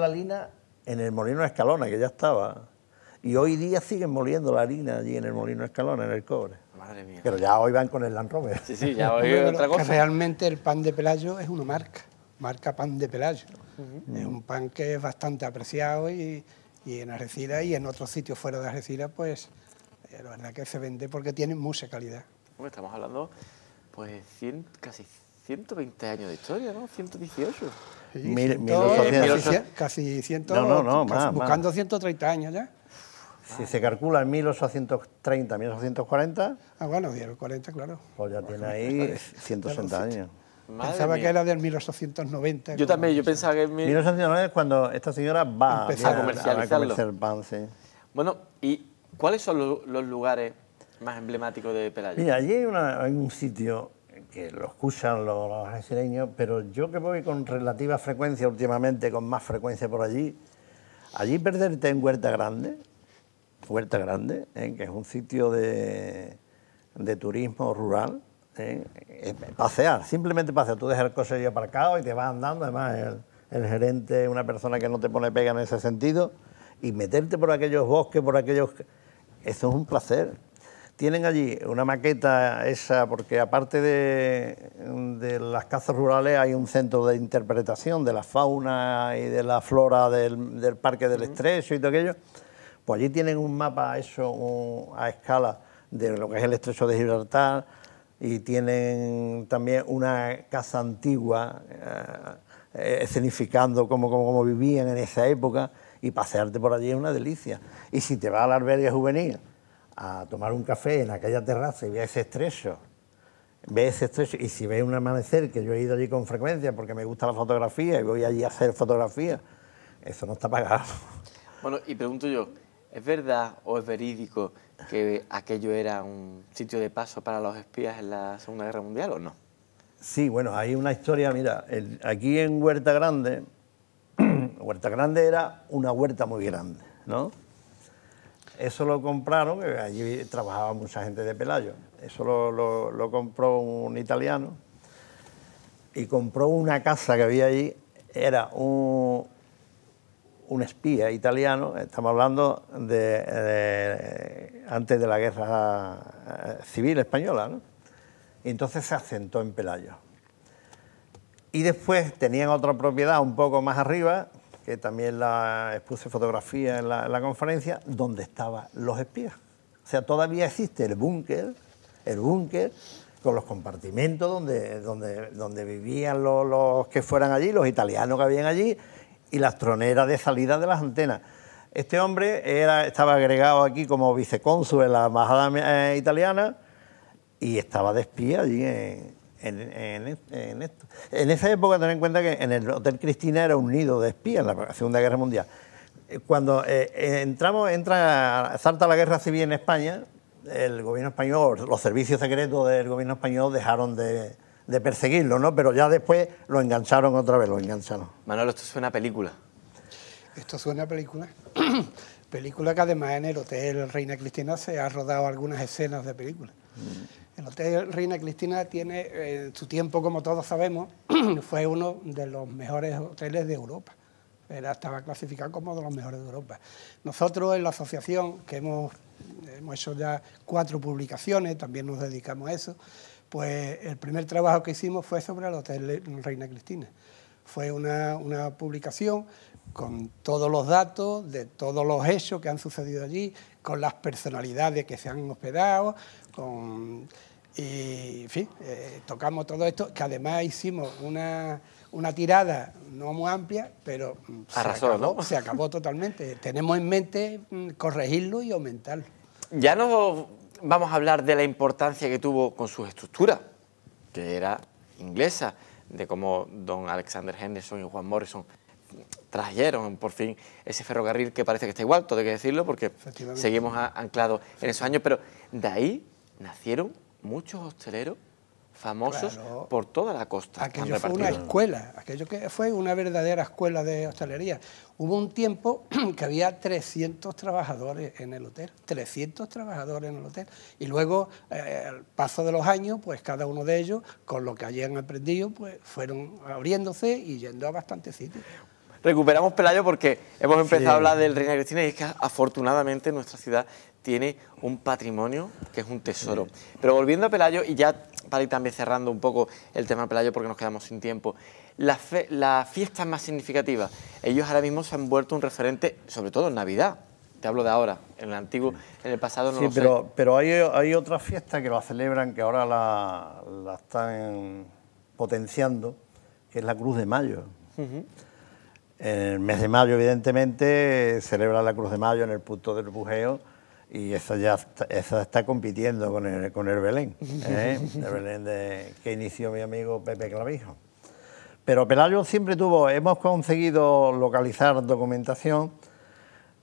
la harina en el molino de Escalona, que ya estaba. Y hoy día siguen moliendo la harina allí en el molino de Escalona, en el cobre. Madre mía. Pero ya hoy van con el Land Rover. Sí, ya hoy otra cosa. Realmente el pan de Pelayo es una marca Pan de Pelayo. Es un pan que es bastante apreciado y en Algeciras y en otros sitios fuera de Algeciras, pues la verdad que se vende porque tiene mucha calidad. Bueno, estamos hablando, pues, casi 120 años de historia, ¿no? 118. Sí, casi 100, buscando 130 años ya. Si se calcula en 1830, 1840... Ah, bueno, 40, claro. Pues ya tiene ahí 160 años. Pensaba que era del 1890. Yo también, yo pensaba que... 1890 es cuando esta señora va a comercializarlo. El pan, sí. Bueno, ¿y cuáles son los lugares más emblemáticos de Pelayo? Mira, allí hay un sitio que lo escuchan los algecireños, pero yo que voy con relativa frecuencia últimamente, con más frecuencia por allí perderte en Huerta Grande, que es un sitio de turismo rural, pasear, simplemente pasear. Tú dejas el coche aparcado y te vas andando, además el gerente es una persona que no te pone pega en ese sentido, y meterte por aquellos bosques, eso es un placer. Tienen allí una maqueta esa, porque aparte de las casas rurales hay un centro de interpretación de la fauna y de la flora del Parque del Estrecho y todo aquello. Pues allí tienen un mapa eso a escala de lo que es el Estrecho de Gibraltar, y tienen también una casa antigua escenificando cómo vivían en esa época, y pasearte por allí es una delicia. Y si te vas al albergue juvenil a tomar un café en aquella terraza y ves ese estrecho, y si ves un amanecer, que yo he ido allí con frecuencia porque me gusta la fotografía y voy allí a hacer fotografía, eso no está pagado. Bueno, y pregunto yo, ¿es verdad o es verídico que aquello era un sitio de paso para los espías en la Segunda Guerra Mundial o no? Sí, bueno, hay una historia, mira, aquí en Huerta Grande era una huerta muy grande, ¿no? Eso lo compraron, allí trabajaba mucha gente de Pelayo. eso lo compró un italiano, y compró una casa que había allí, era un espía italiano, estamos hablando de antes de la guerra civil española, ¿no? Y entonces se asentó en Pelayo. Y después tenían otra propiedad un poco más arriba, que también la expuse fotografía en la conferencia, donde estaban los espías. O sea, todavía existe el búnker con los compartimentos donde vivían los que fueran allí, los italianos que habían allí, y las troneras de salida de las antenas. Este hombre estaba agregado aquí como vicecónsul en la embajada italiana y estaba de espía allí en esto. En esa época, ten en cuenta que en el Hotel Cristina era un nido de espías en la Segunda Guerra Mundial. Cuando salta la Guerra Civil en España, el gobierno español, los servicios secretos del gobierno español dejaron de perseguirlo, ¿no? Pero ya después lo engancharon otra vez, Manolo, esto suena a película. Esto suena a película. Película que además en el Hotel Reina Cristina se ha rodado algunas escenas de película. El Hotel Reina Cristina tiene, en su tiempo, como todos sabemos, fue uno de los mejores hoteles de Europa. Estaba clasificado como de los mejores de Europa. Nosotros en la asociación, que hemos hecho ya 4 publicaciones, también nos dedicamos a eso, pues el primer trabajo que hicimos fue sobre el Hotel Reina Cristina. Fue una publicación con todos los datos de todos los hechos que han sucedido allí, con las personalidades que se han hospedado, y en fin, tocamos todo esto, que además hicimos una tirada no muy amplia, pero se acabó totalmente. Tenemos en mente corregirlo y aumentarlo. Ya no vamos a hablar de la importancia que tuvo con su estructura, que era inglesa, de cómo don Alexander Henderson y Juan Morrison trajeron por fin ese ferrocarril que parece que está igual, todo hay que decirlo, porque seguimos anclados en esos años, pero de ahí nacieron muchos hosteleros famosos por toda la costa. Aquello fue una escuela, aquello que fue una verdadera escuela de hostelería. Hubo un tiempo que había 300 trabajadores en el hotel, 300 trabajadores en el hotel, y luego, al paso de los años, pues cada uno de ellos, con lo que hayan aprendido, pues fueron abriéndose y yendo a bastantes sitios. Recuperamos Pelayo porque hemos empezado a hablar del Reina Cristina, y es que afortunadamente nuestra ciudad tiene un patrimonio que es un tesoro. Pero volviendo a Pelayo, y ya para ir también cerrando un poco el tema de Pelayo porque nos quedamos sin tiempo, la fiesta más significativa, ellos ahora mismo se han vuelto un referente, sobre todo en Navidad. Te hablo de ahora, en el antiguo, en el pasado no lo sé. Pero hay otra fiesta que la celebran, que ahora la están potenciando, que es la Cruz de Mayo. En el mes de mayo, evidentemente, celebra la Cruz de Mayo en el punto del Bujeo, y eso está compitiendo con el Belén, el Belén que inició mi amigo Pepe Clavijo. Pero Pelayo siempre hemos conseguido localizar documentación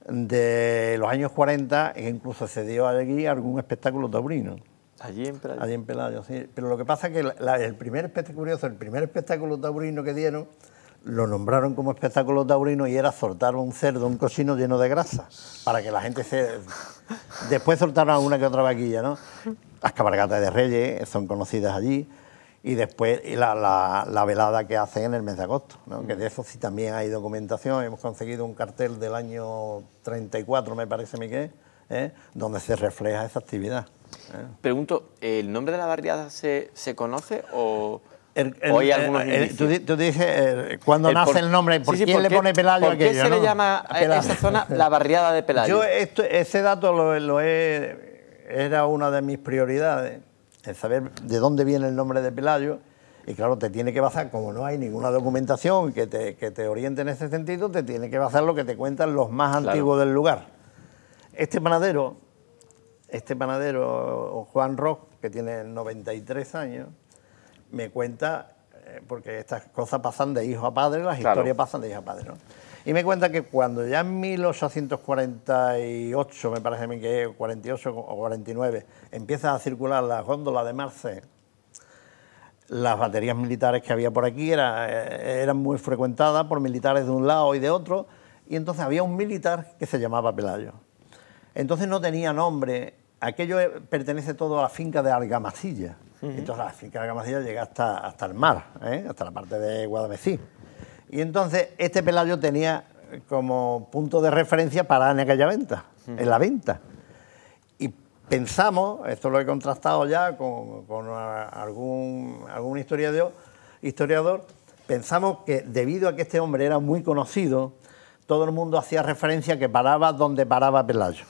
de los años 40, e incluso se dio allí algún espectáculo taurino. Allí en Pelayo. Allí en Pelayo, sí. Pero lo que pasa es que el primer espectáculo taurino que dieron, lo nombraron como espectáculo taurino y era soltar un cerdo, un cochino lleno de grasa, para que la gente Después soltaron alguna que otra vaquilla, ¿no? Las cabalgatas de Reyes son conocidas allí, y después la velada que hacen en el mes de agosto, ¿no? Que de eso sí también hay documentación. Hemos conseguido un cartel del año 34, me parece, Miguel, donde se refleja esa actividad. Pregunto, ¿el nombre de la barriada se conoce o hay algunos indicios? Tú dices, ¿cuándo nace el nombre? ¿Por quién le pone Pelayo a aquello? ¿Por qué se le llama a esa zona la barriada de Pelayo? Ese dato era una de mis prioridades, el saber de dónde viene el nombre de Pelayo. Y claro, te tiene que basar, como no hay ninguna documentación que te oriente en ese sentido, te tiene que basar lo que te cuentan los más antiguos del lugar. Este panadero, Juan Roch, que tiene 93 años, me cuenta, porque estas cosas pasan de hijo a padre, las historias pasan de hijo a padre, ¿no? Y me cuenta que cuando ya en 1848, me parece a mí que es 48 o 49, empiezan a circular las góndolas de Marseille, las baterías militares que había por aquí eran muy frecuentadas por militares de un lado y de otro, y entonces había un militar que se llamaba Pelayo. Entonces no tenía nombre aquello pertenece todo a la finca de Argamasilla. Entonces la finca de Argamasilla llega hasta el mar, hasta la parte de Guadalmedí. Y entonces este Pelayo tenía como punto de referencia para en aquella venta, en la venta. Y pensamos, esto lo he contrastado ya con algún historiador, pensamos que debido a que este hombre era muy conocido, todo el mundo hacía referencia que paraba donde paraba Pelayo.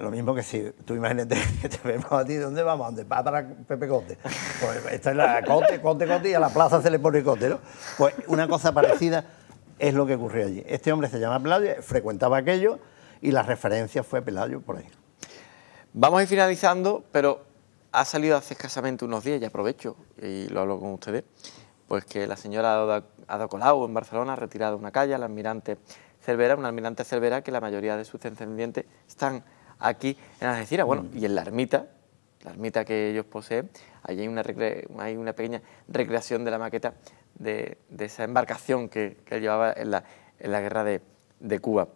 Lo mismo que si tú imagínate que te vemos a ti, ¿dónde vamos? ¿Dónde va para Pepe Cote? Pues esta es la Cote y a la plaza se le pone Cote, ¿no? Pues una cosa parecida es lo que ocurrió allí. Este hombre se llama Pelayo, frecuentaba aquello y la referencia fue Pelayo por ahí. Vamos a ir finalizando, pero ha salido hace escasamente unos días, y aprovecho y lo hablo con ustedes, pues que la señora Ada Colau en Barcelona ha retirado una calle al almirante Cervera, un almirante Cervera que la mayoría de sus descendientes están aquí en Algeciras, bueno, y en la ermita que ellos poseen, allí hay una pequeña recreación de la maqueta de esa embarcación que él llevaba en la guerra de Cuba.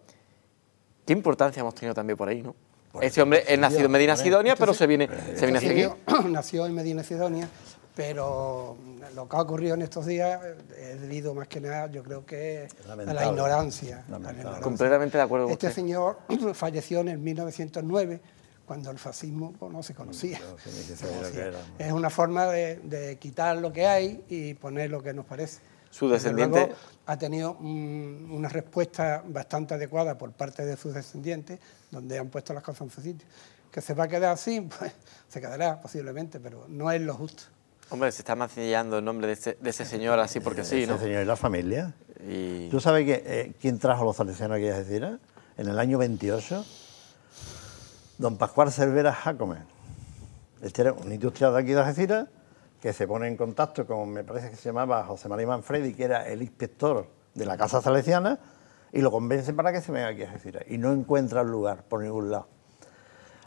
¿Qué importancia hemos tenido también por ahí, no? Este hombre es nacido en Medina Sidonia, pero se viene hacia aquí. Nació en Medina Sidonia, pero lo que ha ocurrido en estos días es debido más que nada, yo creo que a la ignorancia. Completamente de acuerdo con usted. Este señor falleció en 1909, cuando el fascismo no se conocía. Es una forma de quitar lo que hay y poner lo que nos parece. Su descendiente ha tenido una respuesta bastante adecuada por parte de sus descendientes, donde han puesto las cosas en su sitio. Que se va a quedar así, pues se quedará posiblemente, pero no es lo justo. Hombre, se está mancillando el nombre de ese señor así porque sí, ¿no? Ese señor y la familia. ¿Tú sabes quién trajo a los salesianos aquí a Algeciras? En el año 28, don Pascual Cervera Jacome. Este era un industrial de aquí de Algeciras que se pone en contacto con, me parece que se llamaba José María Manfredi, que era el inspector de la Casa Salesiana, y lo convence para que se venga aquí a Algeciras. Y no encuentra el lugar por ningún lado.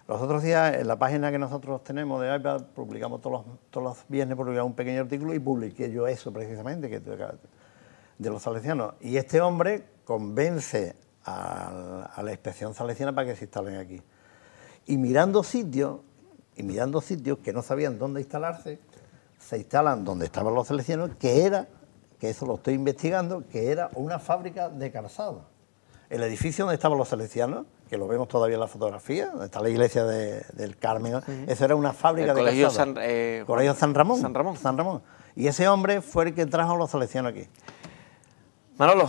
Los otros días, en la página que nosotros tenemos de iPad, publicamos todos los viernes publicamos un pequeño artículo y publiqué yo eso precisamente, de los salesianos. Y este hombre convence a la inspección salesiana para que se instalen aquí. Y mirando sitios que no sabían dónde instalarse, se instalan donde estaban los salesianos, que eso lo estoy investigando, que era una fábrica de calzado. El edificio donde estaban los salesianos, que lo vemos todavía en la fotografía, donde está la iglesia del Carmen, eso era una fábrica de calzado. Colegio San Ramón. Y ese hombre fue el que trajo a los salesianos aquí. Manolo,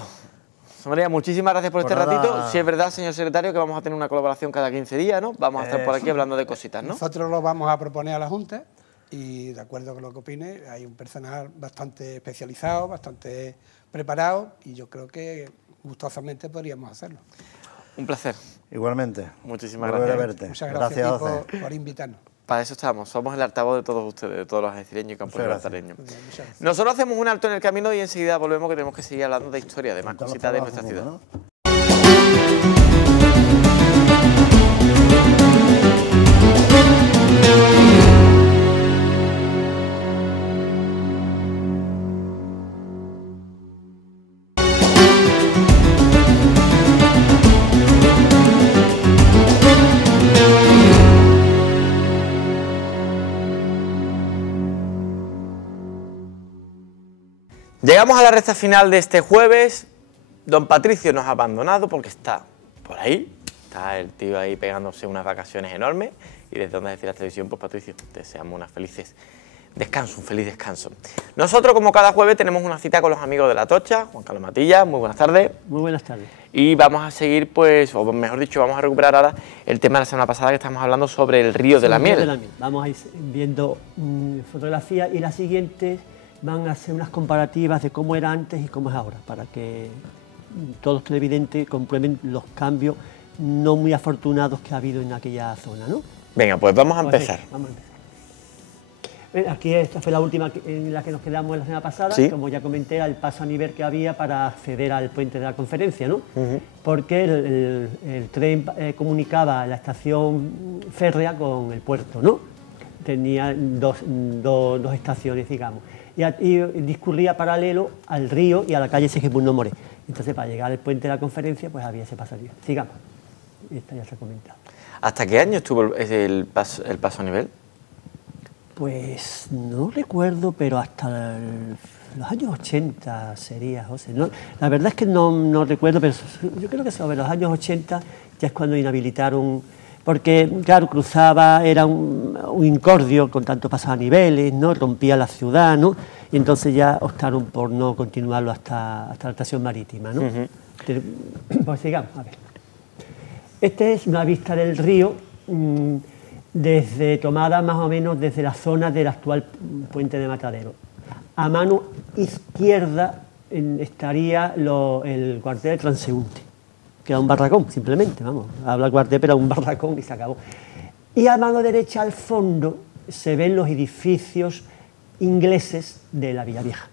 María, muchísimas gracias por este ratito. Si es verdad, señor secretario, que vamos a tener una colaboración cada 15 días, ¿no? Vamos a estar por aquí hablando de cositas, ¿no? Nosotros lo vamos a proponer a la Junta y, de acuerdo con lo que opine, hay un personal bastante especializado, bastante preparado y yo creo que gustosamente podríamos hacerlo. Un placer. Igualmente. Muchísimas gracias. Verte. Muchas gracias a ti por invitarnos. Para eso estamos, somos el altavoz de todos ustedes, de todos los algecireños y campos gibraltareños. Nosotros hacemos un alto en el camino y enseguida volvemos, que tenemos que seguir hablando de historia, de más cositas de nuestra ciudad. ¿No? Llegamos a la recta final de este jueves. Don Patricio nos ha abandonado porque está por ahí. Está el tío ahí pegándose unas vacaciones enormes. Y desde Onda Algeciras Televisión, pues Patricio, te deseamos un feliz descanso. Nosotros, como cada jueves, tenemos una cita con los amigos de La Tocha. Juan Carlos Matilla, muy buenas tardes. Muy buenas tardes. Y vamos a seguir, pues, o mejor dicho, vamos a recuperar ahora el tema de la semana pasada que estamos hablando sobre el río de la miel. Vamos a ir viendo fotografías y las siguientes van a hacer unas comparativas de cómo era antes y cómo es ahora, para que todos los televidentes comprueben los cambios no muy afortunados que ha habido en aquella zona, ¿no? Venga, pues vamos a empezar. Aquí esta fue la última en la que nos quedamos la semana pasada, ¿sí? Como ya comenté, era el paso a nivel que había para acceder al puente de la Conferencia, ¿no? Porque el tren comunicaba la estación férrea con el puerto, ¿no? Tenía dos estaciones, digamos. Y discurría paralelo al río y a la calle Segismundo Moré. Entonces, para llegar al puente de la Conferencia, pues había ese paso a nivel. Sigamos. Esta ya se ha comentado. ¿Hasta qué año estuvo el paso a nivel? Pues no recuerdo, pero hasta los años 80 sería, José. No, la verdad es que no recuerdo, pero yo creo que sobre los años 80 ya es cuando inhabilitaron, porque claro, cruzaba, era un incordio con tanto pasos a niveles, ¿no? Rompía la ciudad, ¿no? Y entonces ya optaron por no continuarlo hasta la estación marítima, ¿no? Pues sigamos, a ver. Esta es una vista del río, tomada más o menos desde la zona del actual puente de Matadero. A mano izquierda estaría el cuartel de transeúnte, que era un barracón, simplemente, vamos, habla el cuartel, pero era un barracón y se acabó. Y a mano derecha, al fondo, se ven los edificios ingleses de la Villa Vieja.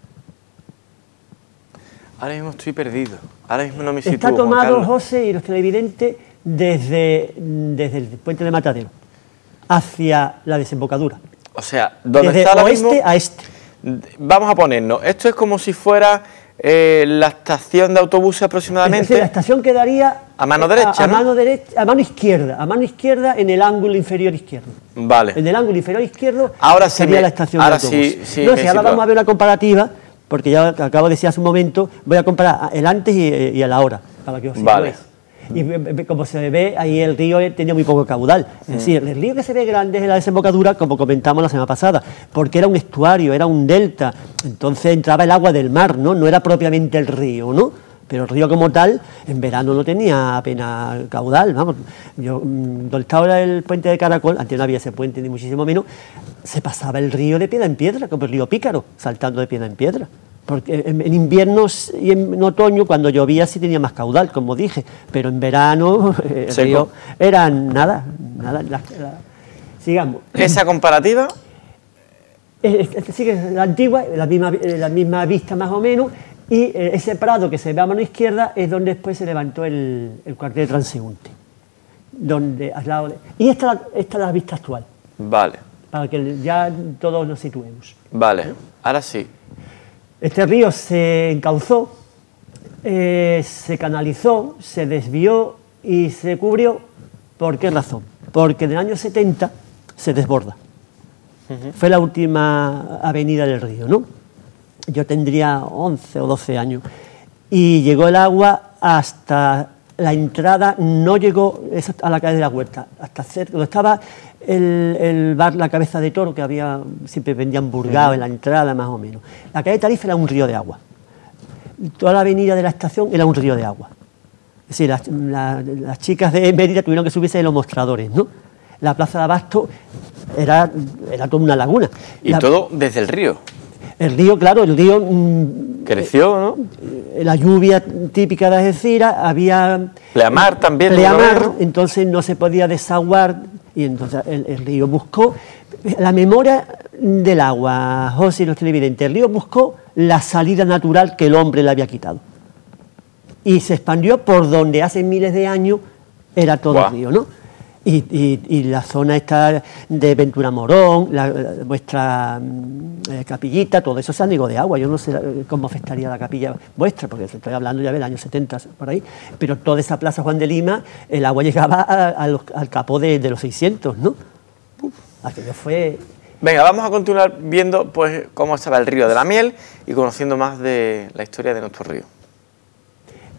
Ahora mismo estoy perdido, ahora mismo no me sitúo. Está tomado, José, y los televidentes, desde el puente de Matadero hacia la desembocadura. O sea, donde desde está ahora oeste mismo, a este. Vamos a ponernos, esto es como si fuera la estación de autobuses aproximadamente. Es decir, la estación quedaría a mano derecha, ¿no? a mano izquierda en el ángulo inferior izquierdo. Vale. En el ángulo inferior izquierdo ahora sería la estación de autobuses. Ahora vamos a ver una comparativa, porque ya acabo de decir hace un momento, voy a comparar el antes y el ahora, para que os situéis. Y como se ve, ahí el río tenía muy poco caudal. Es decir, el río que se ve grande es la desembocadura, como comentamos la semana pasada, porque era un estuario, era un delta, entonces entraba el agua del mar, no era propiamente el río, ¿no? Pero el río como tal, en verano no tenía apenas caudal, vamos. Donde está ahora el puente de Caracol, antes no había ese puente ni muchísimo menos, se pasaba el río de piedra en piedra, como el río Pícaro, saltando de piedra en piedra. Porque en invierno y en otoño, cuando llovía, sí tenía más caudal, como dije, pero en verano el río era nada. Sigamos. ¿Esa comparativa? Sigue la antigua, la misma vista más o menos, y ese prado que se ve a mano izquierda es donde después se levantó el cuartel de transeúnte. Y esta es la vista actual. Vale. Para que ya todos nos situemos. Vale, ahora sí. Este río se encauzó, se canalizó, se desvió y se cubrió. ¿Por qué razón? Porque en el año 70 se desborda. Fue la última avenida del río, ¿no? Yo tendría 11 o 12 años. Y llegó el agua hasta la entrada, no llegó a la calle de la Huerta, hasta cerca, donde estaba el bar La Cabeza de Toro, que había, siempre vendían burgao en la entrada, más o menos. La calle Tarifa era un río de agua. Toda la avenida de la estación era un río de agua. Es decir, las chicas de Mérida tuvieron que subirse de los mostradores, ¿no? La plaza de Abasto era toda una laguna. Y todo desde el río. El río, claro, el río... creció, ¿no? La lluvia típica de Algeciras, había... Pleamar también. Pleamar, entonces no se podía desaguar, y entonces el río buscó... La memoria del agua, José y los televidentes, el río buscó la salida natural que el hombre le había quitado. Y se expandió por donde hace miles de años era todo el río, ¿no? Y la zona esta de Ventura Morón, vuestra capillita, todo eso se anegó de agua. Yo no sé cómo afectaría la capilla vuestra, porque estoy hablando ya del año 70 por ahí, pero toda esa plaza Juan de Lima, el agua llegaba al capó de los 600, ¿no? Aquello fue... Venga, vamos a continuar viendo pues cómo estaba el río de la Miel y conociendo más de la historia de nuestro río.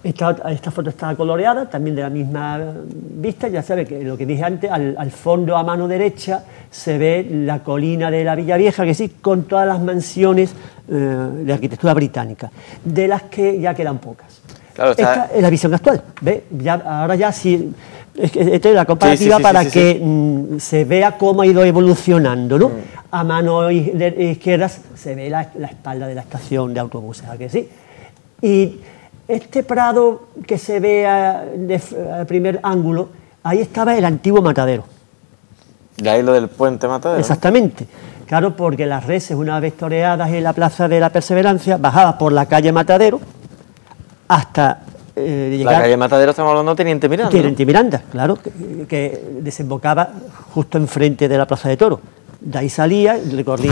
Esta foto está coloreada, también de la misma vista, ya sabe que lo que dije antes, al fondo a mano derecha se ve la colina de la Villa Vieja, que sí, con todas las mansiones de arquitectura británica, de las que ya quedan pocas. Claro, esta es la visión actual, ¿ve? Ahora ya sí, esta es la comparativa para que se vea cómo ha ido evolucionando, ¿no? A mano izquierda se ve la espalda de la estación de autobuses, ¿a que sí? Y este prado que se ve de primer ángulo, ahí estaba el antiguo matadero. De ahí lo del puente Matadero. Exactamente. Claro, porque las reses, una vez toreadas en la plaza de la Perseverancia, bajaban por la calle Matadero hasta llegar... La calle Matadero, estamos hablando de Teniente Miranda. Teniente Miranda, claro, que desembocaba justo enfrente de la Plaza de Toros. De ahí salía, recorría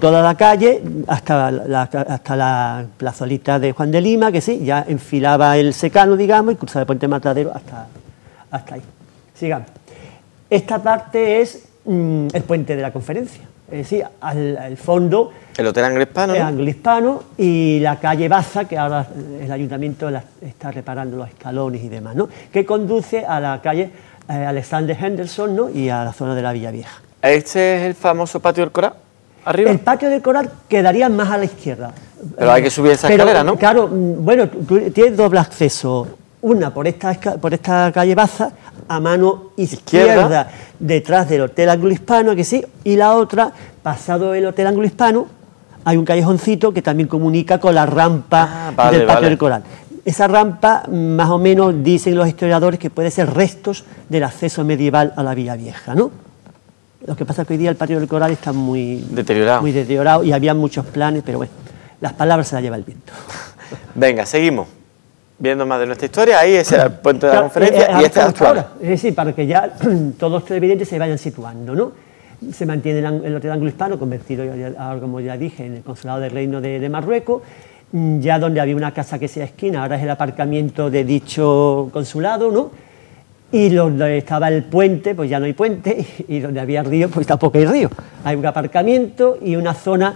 toda la calle hasta la plazolita de Juan de Lima, que sí, ya enfilaba el secano, digamos, y cruzaba el puente Matadero hasta ahí. Sigamos. Esta parte es el puente de la Conferencia, es decir, al fondo... El Hotel Anglo-Hispano, El ¿no? Anglo-Hispano y la calle Baza, que ahora el Ayuntamiento está reparando los escalones y demás, ¿no? Que conduce a la calle Alexander Henderson, ¿no? Y a la zona de la Villa Vieja. ¿Este es el famoso patio del Coral? ¿Arriba? El patio del Coral quedaría más a la izquierda. Pero hay que subir esa escalera, ¿no? Claro, bueno, tú tienes doble acceso. Una por esta calle Baza, a mano izquierda, detrás del Hotel Anglo-Hispano, que sí, y la otra, pasado el Hotel Anglo-Hispano, hay un callejoncito que también comunica con la rampa del patio del Coral. Esa rampa, más o menos, dicen los historiadores que puede ser restos del acceso medieval a la Villa Vieja, ¿no? Lo que pasa es que hoy día el patio del Coral está muy deteriorado y había muchos planes, pero bueno, las palabras se las lleva el viento. Venga, seguimos viendo más de nuestra historia. Ahí ese era el puente de la Conferencia y este es actual. Ahora, es decir, para que ya todos los televidentes se vayan situando, ¿no? Se mantiene el Hotel Anglo-Hispano, convertido, ahora, como ya dije, en el Consulado del Reino de Marruecos, ya donde había una casa que sea esquina, ahora es el aparcamiento de dicho consulado, ¿no? Y donde estaba el puente, pues ya no hay puente, y donde había río, pues tampoco hay río. Hay un aparcamiento y una zona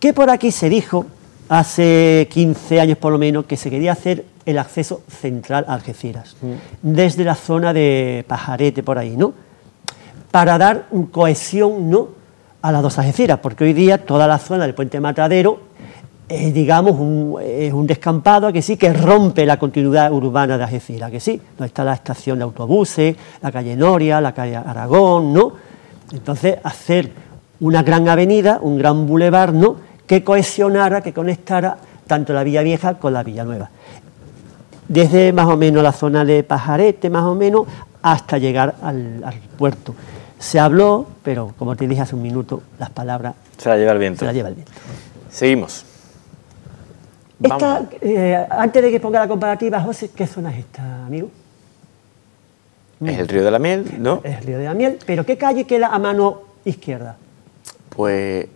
que por aquí se dijo, hace 15 años por lo menos, que se quería hacer el acceso central a Algeciras, desde la zona de Pajarete, por ahí, ¿no? Para dar cohesión, ¿no?, a las dos Algeciras, porque hoy día toda la zona del Puente Matadero es, digamos, un descampado que sí, que rompe la continuidad urbana de Algeciras, que sí, donde está la estación de autobuses, la calle Noria, la calle Aragón, ¿no? Entonces, hacer una gran avenida, un gran bulevar, ¿no?, que cohesionara, que conectara tanto la Villa Vieja con la Villa Nueva. Desde más o menos la zona de Pajarete, más o menos, hasta llegar al puerto. Se habló, pero como te dije hace un minuto, las palabras... Se la lleva el viento. Se la lleva el viento. Seguimos. Esta, antes de que ponga la comparativa, José, ¿qué zona es esta, amigo? Es el Río de la Miel, ¿no? Es el Río de la Miel, pero ¿qué calle queda a mano izquierda? Pues...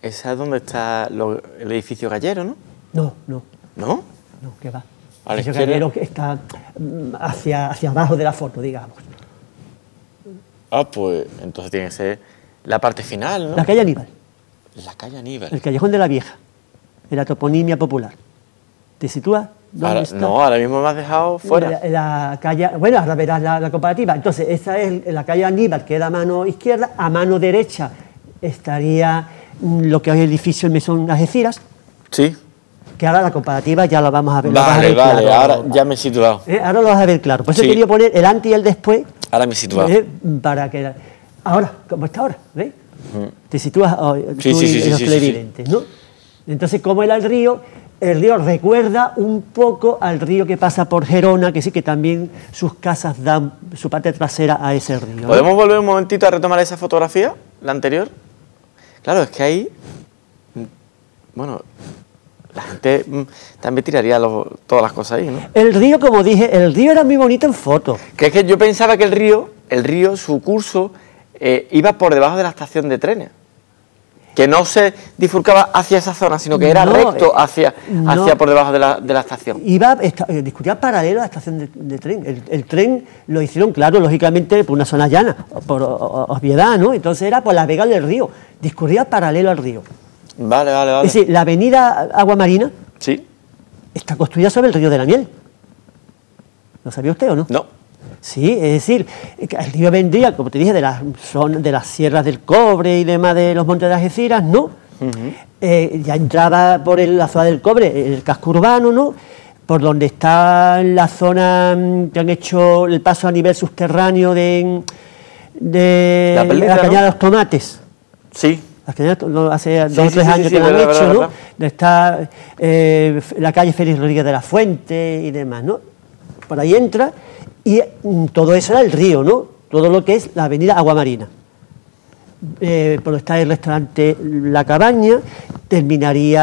esa es donde está el edificio Gallero, ¿no? No, no. ¿No? No, ¿qué va? A la El edificio izquierda. Gallero que está hacia abajo de la foto, digamos. Ah, pues entonces tiene que ser la parte final, ¿no? La calle Aníbal. La calle Aníbal. El Callejón de la Vieja, en la toponimia popular. ¿Te sitúas? Ahora, no, ahora mismo me has dejado fuera. La calle, bueno, ahora verás la comparativa. Entonces, esa es la calle Aníbal, que era a mano izquierda. A mano derecha estaría lo que es el edificio El Mesón Algeciras. Sí. Que ahora la comparativa ya la vamos a ver. Vale, vale, claro. ahora ya me he situado. Ahora lo vas a ver claro. Por eso Sí. he querido poner el antes y el después. Ahora me he situado. Para que... Ahora, como está ahora, ¿ves? Te sitúas Sí, tú sí, y sí, los sí, televidentes, ¿no? Entonces, ¿cómo era el río recuerda un poco al río que pasa por Gerona, que sí que también sus casas dan su parte trasera a ese río, ¿no? ¿Podemos volver un momentito a retomar esa fotografía, la anterior? Claro, es que ahí... Bueno, la gente también tiraría todas las cosas ahí, ¿no? El río, como dije, el río era muy bonito en fotos. Que es que yo pensaba que el río, su curso, iba por debajo de la estación de trenes. Que no se bifurcaba hacia esa zona, sino que era recto hacia por debajo de la estación. Discurría paralelo a la estación de tren. El tren lo hicieron, claro, lógicamente, por una zona llana, por obviedad, ¿no? Entonces era por la vega del río. Discurría paralelo al río. Vale, vale, vale. Es decir, la avenida Agua Marina está construida sobre el Río de la Miel. ¿Lo sabía usted o no? No. Sí, es decir, el río vendría, como te dije, de las sierras del Cobre y demás de los montes de Algeciras, ¿no? Ya entraba por la zona del Cobre, el casco urbano, ¿no? Por donde está la zona que han hecho el paso a nivel subterráneo de la cañada de los tomates. Sí. Hace 2 o 3 años que lo han hecho, ¿no? Donde está la calle Félix Rodríguez de la Fuente y demás, ¿no? Por ahí entra. Y todo eso era el río, ¿no? Todo lo que es la avenida Agua Marina. Por donde está el restaurante La Cabaña,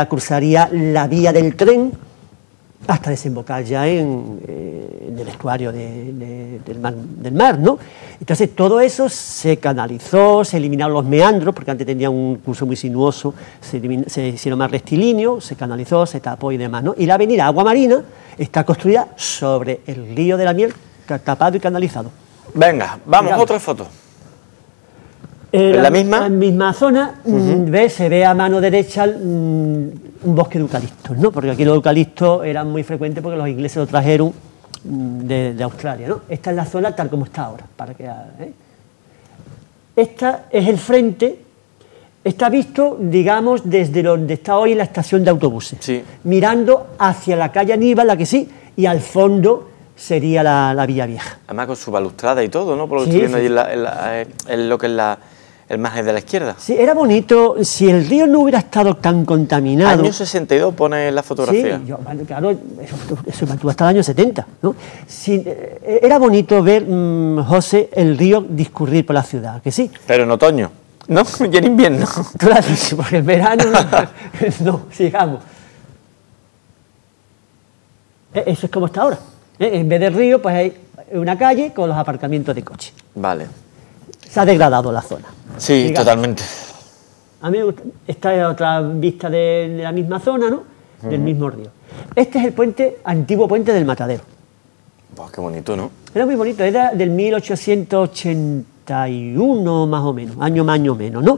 cruzaría la vía del tren hasta desembocar ya en el estuario del mar, ¿no? Entonces todo eso se canalizó, se eliminaron los meandros, porque antes tenía un curso muy sinuoso, se hicieron más rectilíneos, se canalizó, se tapó y demás, ¿no? Y la avenida Agua Marina está construida sobre el Río de la Miel, tapado y canalizado. Venga, vamos, Digamos. otra foto. ¿En la misma? En la misma zona, se ve a mano derecha un bosque de eucaliptos, ¿no? Porque aquí los eucaliptos eran muy frecuentes porque los ingleses lo trajeron de Australia, ¿no? Esta es la zona tal como está ahora, para que... Esta es el frente, está visto, digamos, desde donde está hoy la estación de autobuses, sí, mirando hacia la calle Aníbal, la que sí, y al fondo sería la Villa Vieja. Además con su balustrada y todo, ¿no? Por lo que Sí, estoy viendo sí. ahí en lo que es el margen de la izquierda. Sí, era bonito, si el río no hubiera estado tan contaminado... Año 62 pone la fotografía. Sí, bueno, claro, eso mantuvo hasta el año 70, ¿no? Era bonito ver, José, el río discurrir por la ciudad, ¿que sí? Pero en otoño, ¿no? Y en invierno. Tú lo has dicho, porque en verano no, sigamos. Eso es como está ahora. En vez de río, pues hay una calle con los aparcamientos de coche. Vale. Se ha degradado la zona. Sí, digamos. Totalmente. A mí me gusta. Esta es otra vista de la misma zona, ¿no? Del mismo río. Este es el antiguo puente del Matadero. Pues qué bonito, ¿no? Era muy bonito, era del 1881 más o menos, año más o menos, ¿no?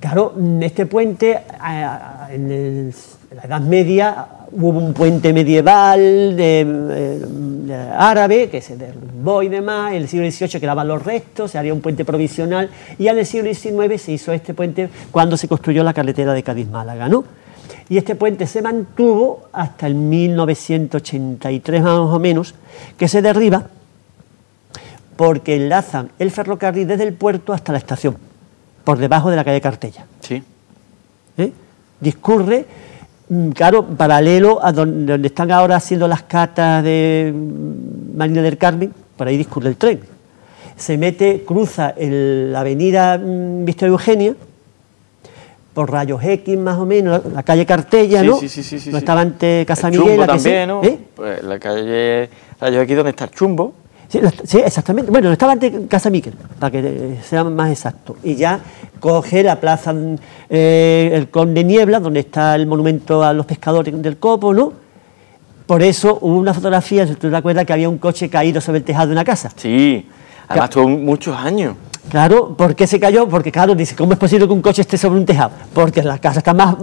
Claro, este puente, en la Edad Media, hubo un puente medieval árabe que se derrumbó y demás, en el siglo XVIII quedaban los restos, se haría un puente provisional, y en el siglo XIX se hizo este puente cuando se construyó la carretera de Cádiz-Málaga, ¿no? Y este puente se mantuvo hasta el 1983 más o menos, que se derriba porque enlazan el ferrocarril desde el puerto hasta la estación, por debajo de la calle Cartella. Sí. Discurre, claro, paralelo a donde están ahora haciendo las catas de Marina del Carmen, por ahí discurre el tren. Se mete, cruza la avenida Victoria Eugenia, por Rayos X más o menos, la calle Cartella, ¿no? Sí. No estaba antes Casa el Miguel. Chumbo la también, sí, ¿no? Pues la calle Rayos X donde está el Chumbo. Sí, exactamente. Bueno, no estaba antes Casa Miguel, para que sea más exacto. Y ya coge la plaza el Conde Niebla, donde está el monumento a los pescadores del Copo, ¿no? Por eso hubo una fotografía, si tú te acuerdas, que había un coche caído sobre el tejado de una casa. Sí, además tuvo muchos años. Claro, ¿por qué se cayó? Porque, claro, dice, ¿cómo es posible que un coche esté sobre un tejado? Porque la casa está más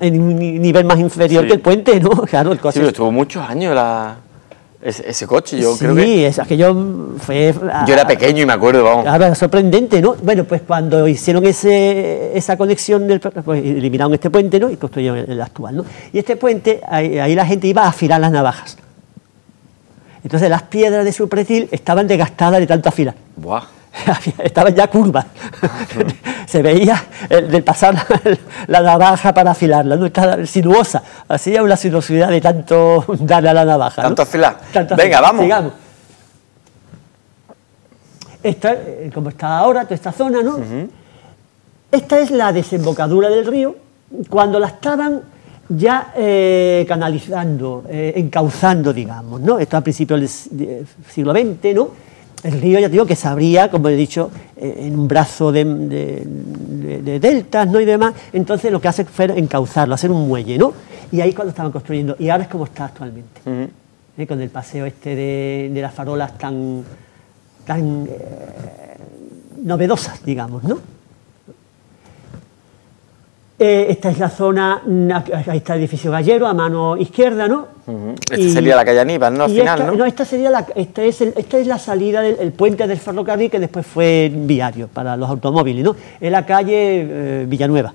en un nivel más inferior que el puente, ¿no? Claro, el coche... Sí, pero estuvo muchos años ese coche, yo creo que... Sí, es aquello fue... Yo era pequeño y me acuerdo, vamos. Claro, era sorprendente, ¿no? Bueno, pues cuando hicieron esa conexión, pues eliminaron este puente, ¿no? Y construyeron el actual, ¿no? Y este puente, ahí la gente iba a afilar las navajas. Entonces las piedras de su pretil estaban desgastadas de tanto afilar. Buah. Estaban ya curvas. Se veía del pasar la navaja para afilarla, ¿no? Estaba sinuosa. Hacía una sinuosidad de tanto darle a la navaja, ¿no? Tanto afilar. Venga, vamos. Sigamos. Esta, como está ahora, toda esta zona, ¿no? Esta es la desembocadura del río, cuando la estaban ya canalizando, encauzando, digamos, ¿no? Esto a principios del siglo XX, ¿no? El río, ya te digo, que se abría, como he dicho, en un brazo de deltas, ¿no? Y demás. Entonces lo que hace fue encauzarlo, hacer un muelle, ¿no? Y ahí cuando estaban construyendo. Y ahora es como está actualmente. Con el paseo este de las farolas tan novedosas, digamos, ¿no? Esta es la zona, ahí está el edificio Gallero, a mano izquierda, ¿no? Esta sería la calle Aníbal, ¿no? Al final, ¿no? No, esta es la salida del puente del ferrocarril que después fue viario para los automóviles, ¿no? Es la calle Villanueva.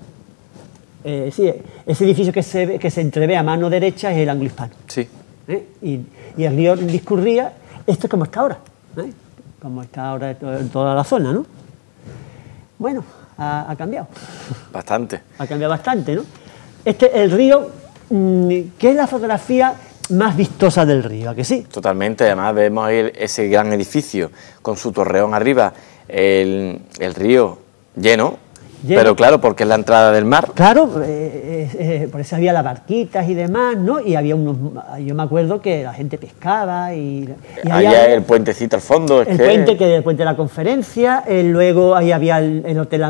Sí, ese edificio que se entrevé a mano derecha es el Anglo Hispano. Sí. Y el río discurría, esto es como está ahora, como está ahora en toda la zona, ¿no? Bueno, ha cambiado. Bastante. Ha cambiado bastante, ¿no? El río, ¿qué es la fotografía más vistosa del río? ¿A que sí? Totalmente, además vemos ahí ese gran edificio con su torreón arriba, el río lleno, pero claro, porque es la entrada del mar. Claro, por eso había las barquitas y demás, ¿no? Y había yo me acuerdo que la gente pescaba y había el puentecito al fondo. El puente de la Conferencia, luego ahí había el Hotel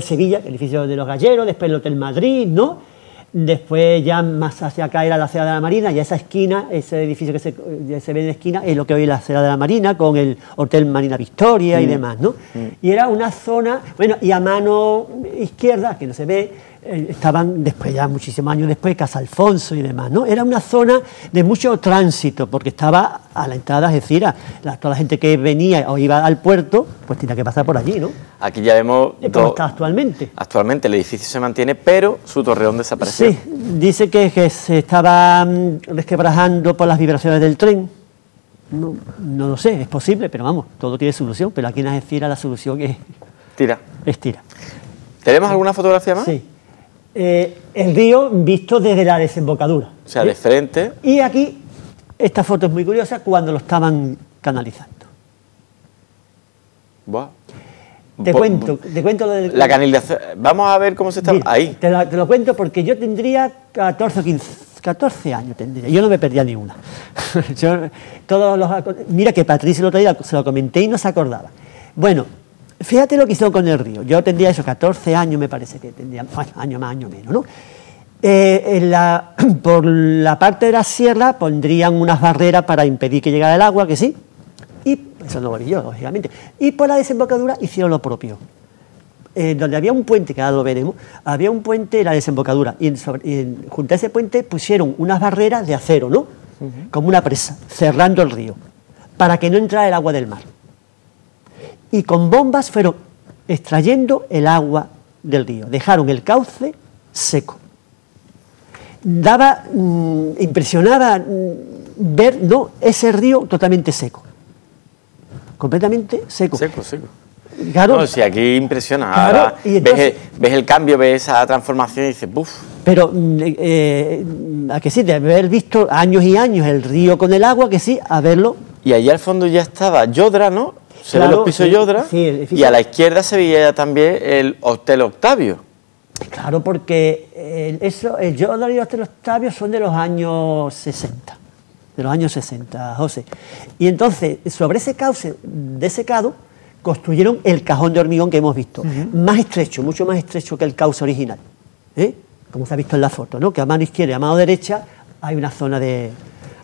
Sevilla, el edificio de los Galleros, después el Hotel Madrid, ¿no? Después ya más hacia acá era la acera de la Marina, y esa esquina, ese edificio que se ve en la esquina, es lo que hoy es la acera de la Marina, con el Hotel Marina Victoria y demás, ¿no? Y era una zona, bueno, y a mano izquierda, que no se ve, estaban después, ya muchísimos años después, Casa Alfonso y demás, ¿no? Era una zona de mucho tránsito, porque estaba a la entrada, es decir, toda la gente que venía o iba al puerto, pues tenía que pasar por allí, ¿no? Aquí ya vemos... ¿Cómo está actualmente? Actualmente el edificio se mantiene, pero su torreón desapareció. Sí, dice que se estaba resquebrajando por las vibraciones del tren. No lo sé, es posible, pero vamos, todo tiene solución, pero aquí en Algeciras la solución es... Tira. Es tira. ¿Tenemos alguna fotografía más? Sí. El río visto desde la desembocadura. O sea, de frente. Y aquí, esta foto es muy curiosa, cuando lo estaban canalizando. Buah. Te cuento lo del... La canalización, vamos a ver cómo se está... Mira, ahí. Te lo cuento porque yo tendría 14 años tendría, yo no me perdía ni una. Mira que Patricia el otro día se lo comenté y no se acordaba. Bueno, fíjate lo que hizo con el río. Yo tendría esos 14 años, me parece que tendría, bueno, año más, año menos, ¿no? Por la parte de la sierra pondrían unas barreras para impedir que llegara el agua, que sí, y eso no lo vi yo, lógicamente. Y por la desembocadura hicieron lo propio. Donde había un puente, que ahora lo veremos, había un puente en la desembocadura, y junto a ese puente pusieron unas barreras de acero, ¿no? Como una presa, cerrando el río, para que no entrara el agua del mar. Y con bombas fueron extrayendo el agua del río, dejaron el cauce seco. Impresionaba ver ese río totalmente seco, completamente seco. Seco. Claro, no, si aquí impresiona. Claro, ahora entonces, ves el cambio, ves esa transformación y dices, ¡buf! Pero, a que sí, de haber visto años y años el río con el agua, que sí, a verlo. Y allí al fondo ya estaba Yodra, ¿no? Se ven los pisos Yodra, y a la izquierda se veía también el Hotel Octavio. Claro, porque el Yodra y el Hotel Octavio son de los años 60. De los años 60, José. Y entonces, sobre ese cauce desecado, construyeron el cajón de hormigón que hemos visto. Más estrecho, mucho más estrecho que el cauce original. Como se ha visto en la foto, ¿no? Que a mano izquierda y a mano derecha hay una zona de...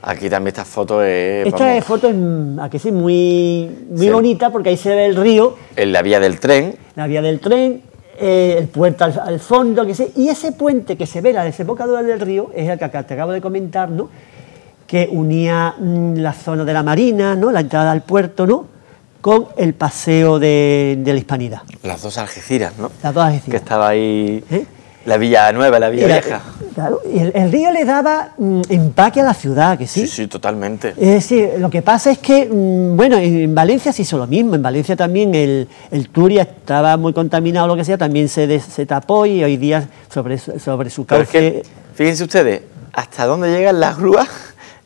Aquí también esta foto es... Esta foto es, aquí sí, muy bonita, porque ahí se ve el río. En la vía del tren. La vía del tren, el puerto al fondo, que sí. Y ese puente que se ve, la desembocadura del río, es el que te acabo de comentar, ¿no? Que unía la zona de la Marina, ¿no? La entrada al puerto, ¿no? Con el paseo de la Hispanidad. Las dos Algeciras, ¿no? Las dos Algeciras. Que estaba ahí... La Villa Nueva, la Villa Vieja. Claro, y el río le daba empaque a la ciudad, que sí. Sí, totalmente. Es decir, lo que pasa es que, bueno, en Valencia se hizo lo mismo. En Valencia también el Turia estaba muy contaminado, lo que sea, también se tapó, y hoy día sobre su cauce... Pero es que, fíjense ustedes, hasta dónde llegan las grúas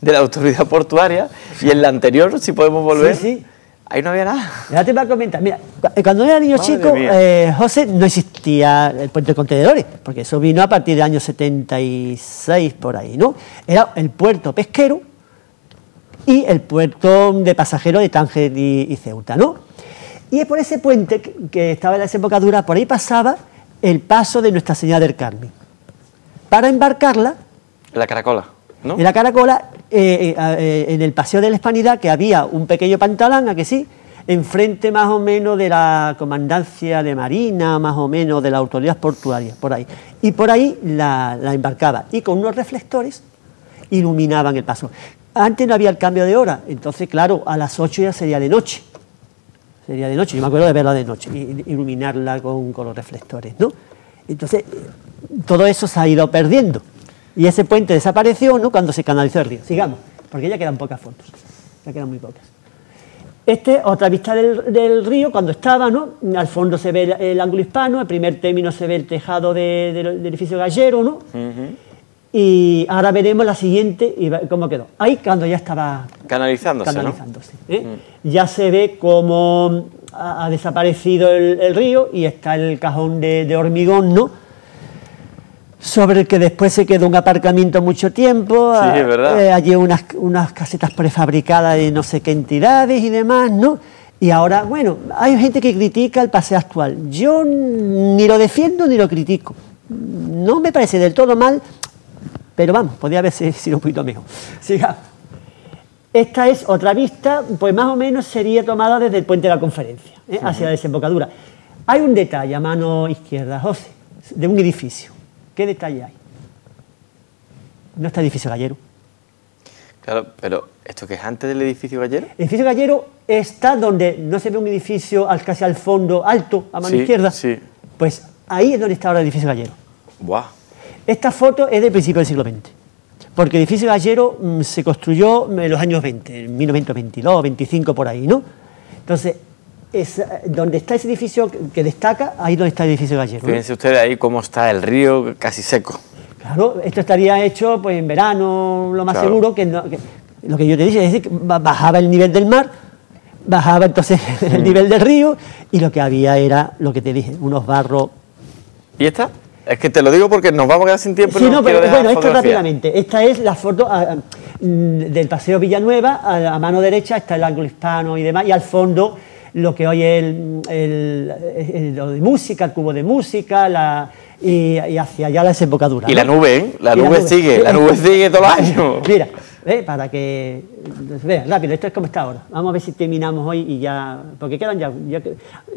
de la autoridad portuaria, y en la anterior, si podemos volver... Sí. Ahí no había nada. Ya te voy a comentar. Mira, cuando yo era niño chico, José, no existía el puente de contenedores, porque eso vino a partir del año 76, por ahí, ¿no? Era el puerto pesquero y el puerto de pasajeros de Tánger y Ceuta, ¿no? Y es por ese puente que estaba en la desembocadura, por ahí pasaba el paso de Nuestra Señora del Carmen. Para embarcarla... La Caracola, ¿no? En la Caracola, en el Paseo de la Hispanidad, que había un pequeño pantalán, ¿a que sí? Enfrente más o menos de la Comandancia de Marina, más o menos de la Autoridad Portuaria, por ahí. Y por ahí la embarcaba, y con unos reflectores iluminaban el paso. Antes no había el cambio de hora, entonces, claro, a las 8 ya sería de noche. Sería de noche, yo me acuerdo de verla de noche, iluminarla con los reflectores, ¿no? Entonces, todo eso se ha ido perdiendo. Y ese puente desapareció, ¿no?, cuando se canalizó el río. Sigamos, porque ya quedan pocas fotos, ya quedan muy pocas. Otra vista del río, cuando estaba, ¿no? Al fondo se ve el ángulo hispano, el primer término se ve el tejado del edificio gallero, ¿no? Y ahora veremos la siguiente y cómo quedó. Ahí cuando ya estaba canalizándose, ¿no? Ya se ve cómo ha desaparecido el río, y está el cajón de hormigón, ¿no?, sobre el que después se quedó un aparcamiento mucho tiempo. Sí, es verdad. Allí unas casetas prefabricadas de no sé qué entidades y demás, ¿no? Y ahora, bueno, hay gente que critica el paseo actual. Yo ni lo defiendo ni lo critico. no me parece del todo mal, pero vamos, podría haber sido un poquito mejor. Sigamos. Esta es otra vista, pues más o menos sería tomada desde el puente de la Conferencia, hacia la desembocadura. Hay un detalle a mano izquierda, José, de un edificio. ¿Qué detalle hay? No está el edificio Gallero. Claro, pero ¿esto qué es antes del edificio Gallero? El edificio Gallero está donde no se ve un edificio casi al fondo, alto, a mano izquierda. Sí. Pues ahí es donde está ahora el edificio Gallero. Buah. Esta foto es del principio del siglo XX. Porque el edificio Gallero se construyó en los años 20, en 1922, 25 por ahí, ¿no? Entonces, donde está ese edificio que destaca, ahí donde está el edificio Gallero. Fíjense ustedes ahí cómo está el río casi seco. Claro, esto estaría hecho pues en verano, lo más seguro, que lo que yo te dije, es decir, que bajaba el nivel del mar, bajaba entonces el nivel del río, y lo que había era, lo que te dije, unos barros. ¿Y esta? Es que te lo digo porque nos vamos a quedar sin tiempo. Sí, no, pero bueno, esto rápidamente. Esta es la foto del Paseo Villanueva, a mano derecha está el ángulo hispano y demás, y al fondo lo que hoy es lo de música, el cubo de música, y hacia allá la desembocadura. Y ¿no? la nube, ¿eh? La nube sigue todos los años. Mira, para que vean rápido, esto es como está ahora. Vamos a ver si terminamos hoy y ya, porque quedan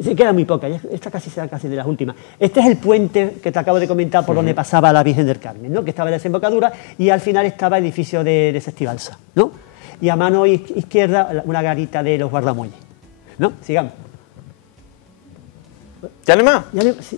se quedan muy pocas, esta casi será casi de las últimas. Este es el puente que te acabo de comentar por donde pasaba la Virgen del Carmen, ¿no? Que estaba en la desembocadura y al final estaba el edificio de Sestibalsa, ¿no? Y a mano izquierda una garita de los guardamuelles, ¿no? Sigamos. ¿Ya no hay más?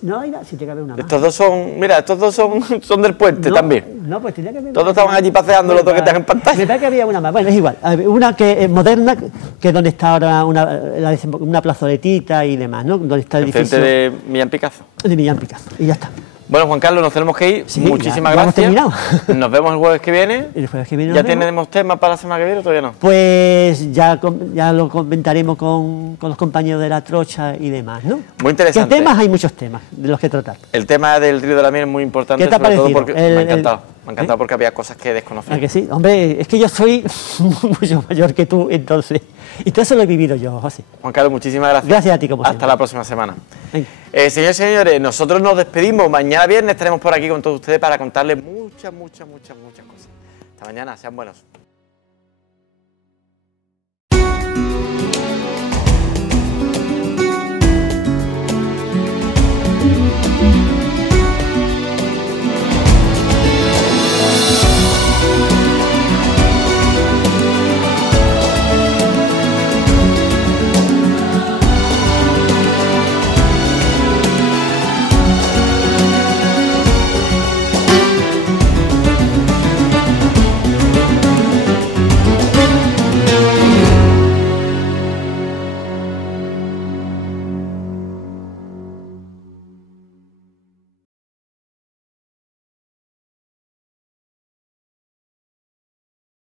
No hay nada, si te cabe una más. Estos dos son, mira, estos dos son del puente también. No, pues tendría que haber. Todos estaban allí paseando los dos que están en pantalla. Me parece que había una más. Bueno, es igual. Una que es moderna, que es donde está ahora una plazoletita y demás, ¿no? Donde está el edificio. Frente de Millán Picazo. De Millán Picazo. Y ya está. Bueno, Juan Carlos, nos tenemos que ir. Sí, muchísimas ya gracias. hemos terminado. Nos vemos el jueves que viene. El jueves que viene ¿Ya nos vemos. tenemos temas para la semana que viene o todavía no? Pues ya lo comentaremos con los compañeros de la trocha y demás, ¿no? Muy interesante. ¿Qué temas? Hay muchos temas de los que tratar. El tema del río de la Miel es muy importante. ¿Qué te ha sobre todo parecido? porque me ha encantado. Me ha encantado porque había cosas que desconocía. ¿A que sí? Hombre, es que yo soy mucho mayor que tú, entonces. Y todo eso lo he vivido yo, José. Juan Carlos, muchísimas gracias. Gracias a ti, como Hasta siempre. la próxima semana. Señores y señores, nosotros nos despedimos. Mañana viernes estaremos por aquí con todos ustedes para contarles muchas cosas. Hasta mañana, sean buenos.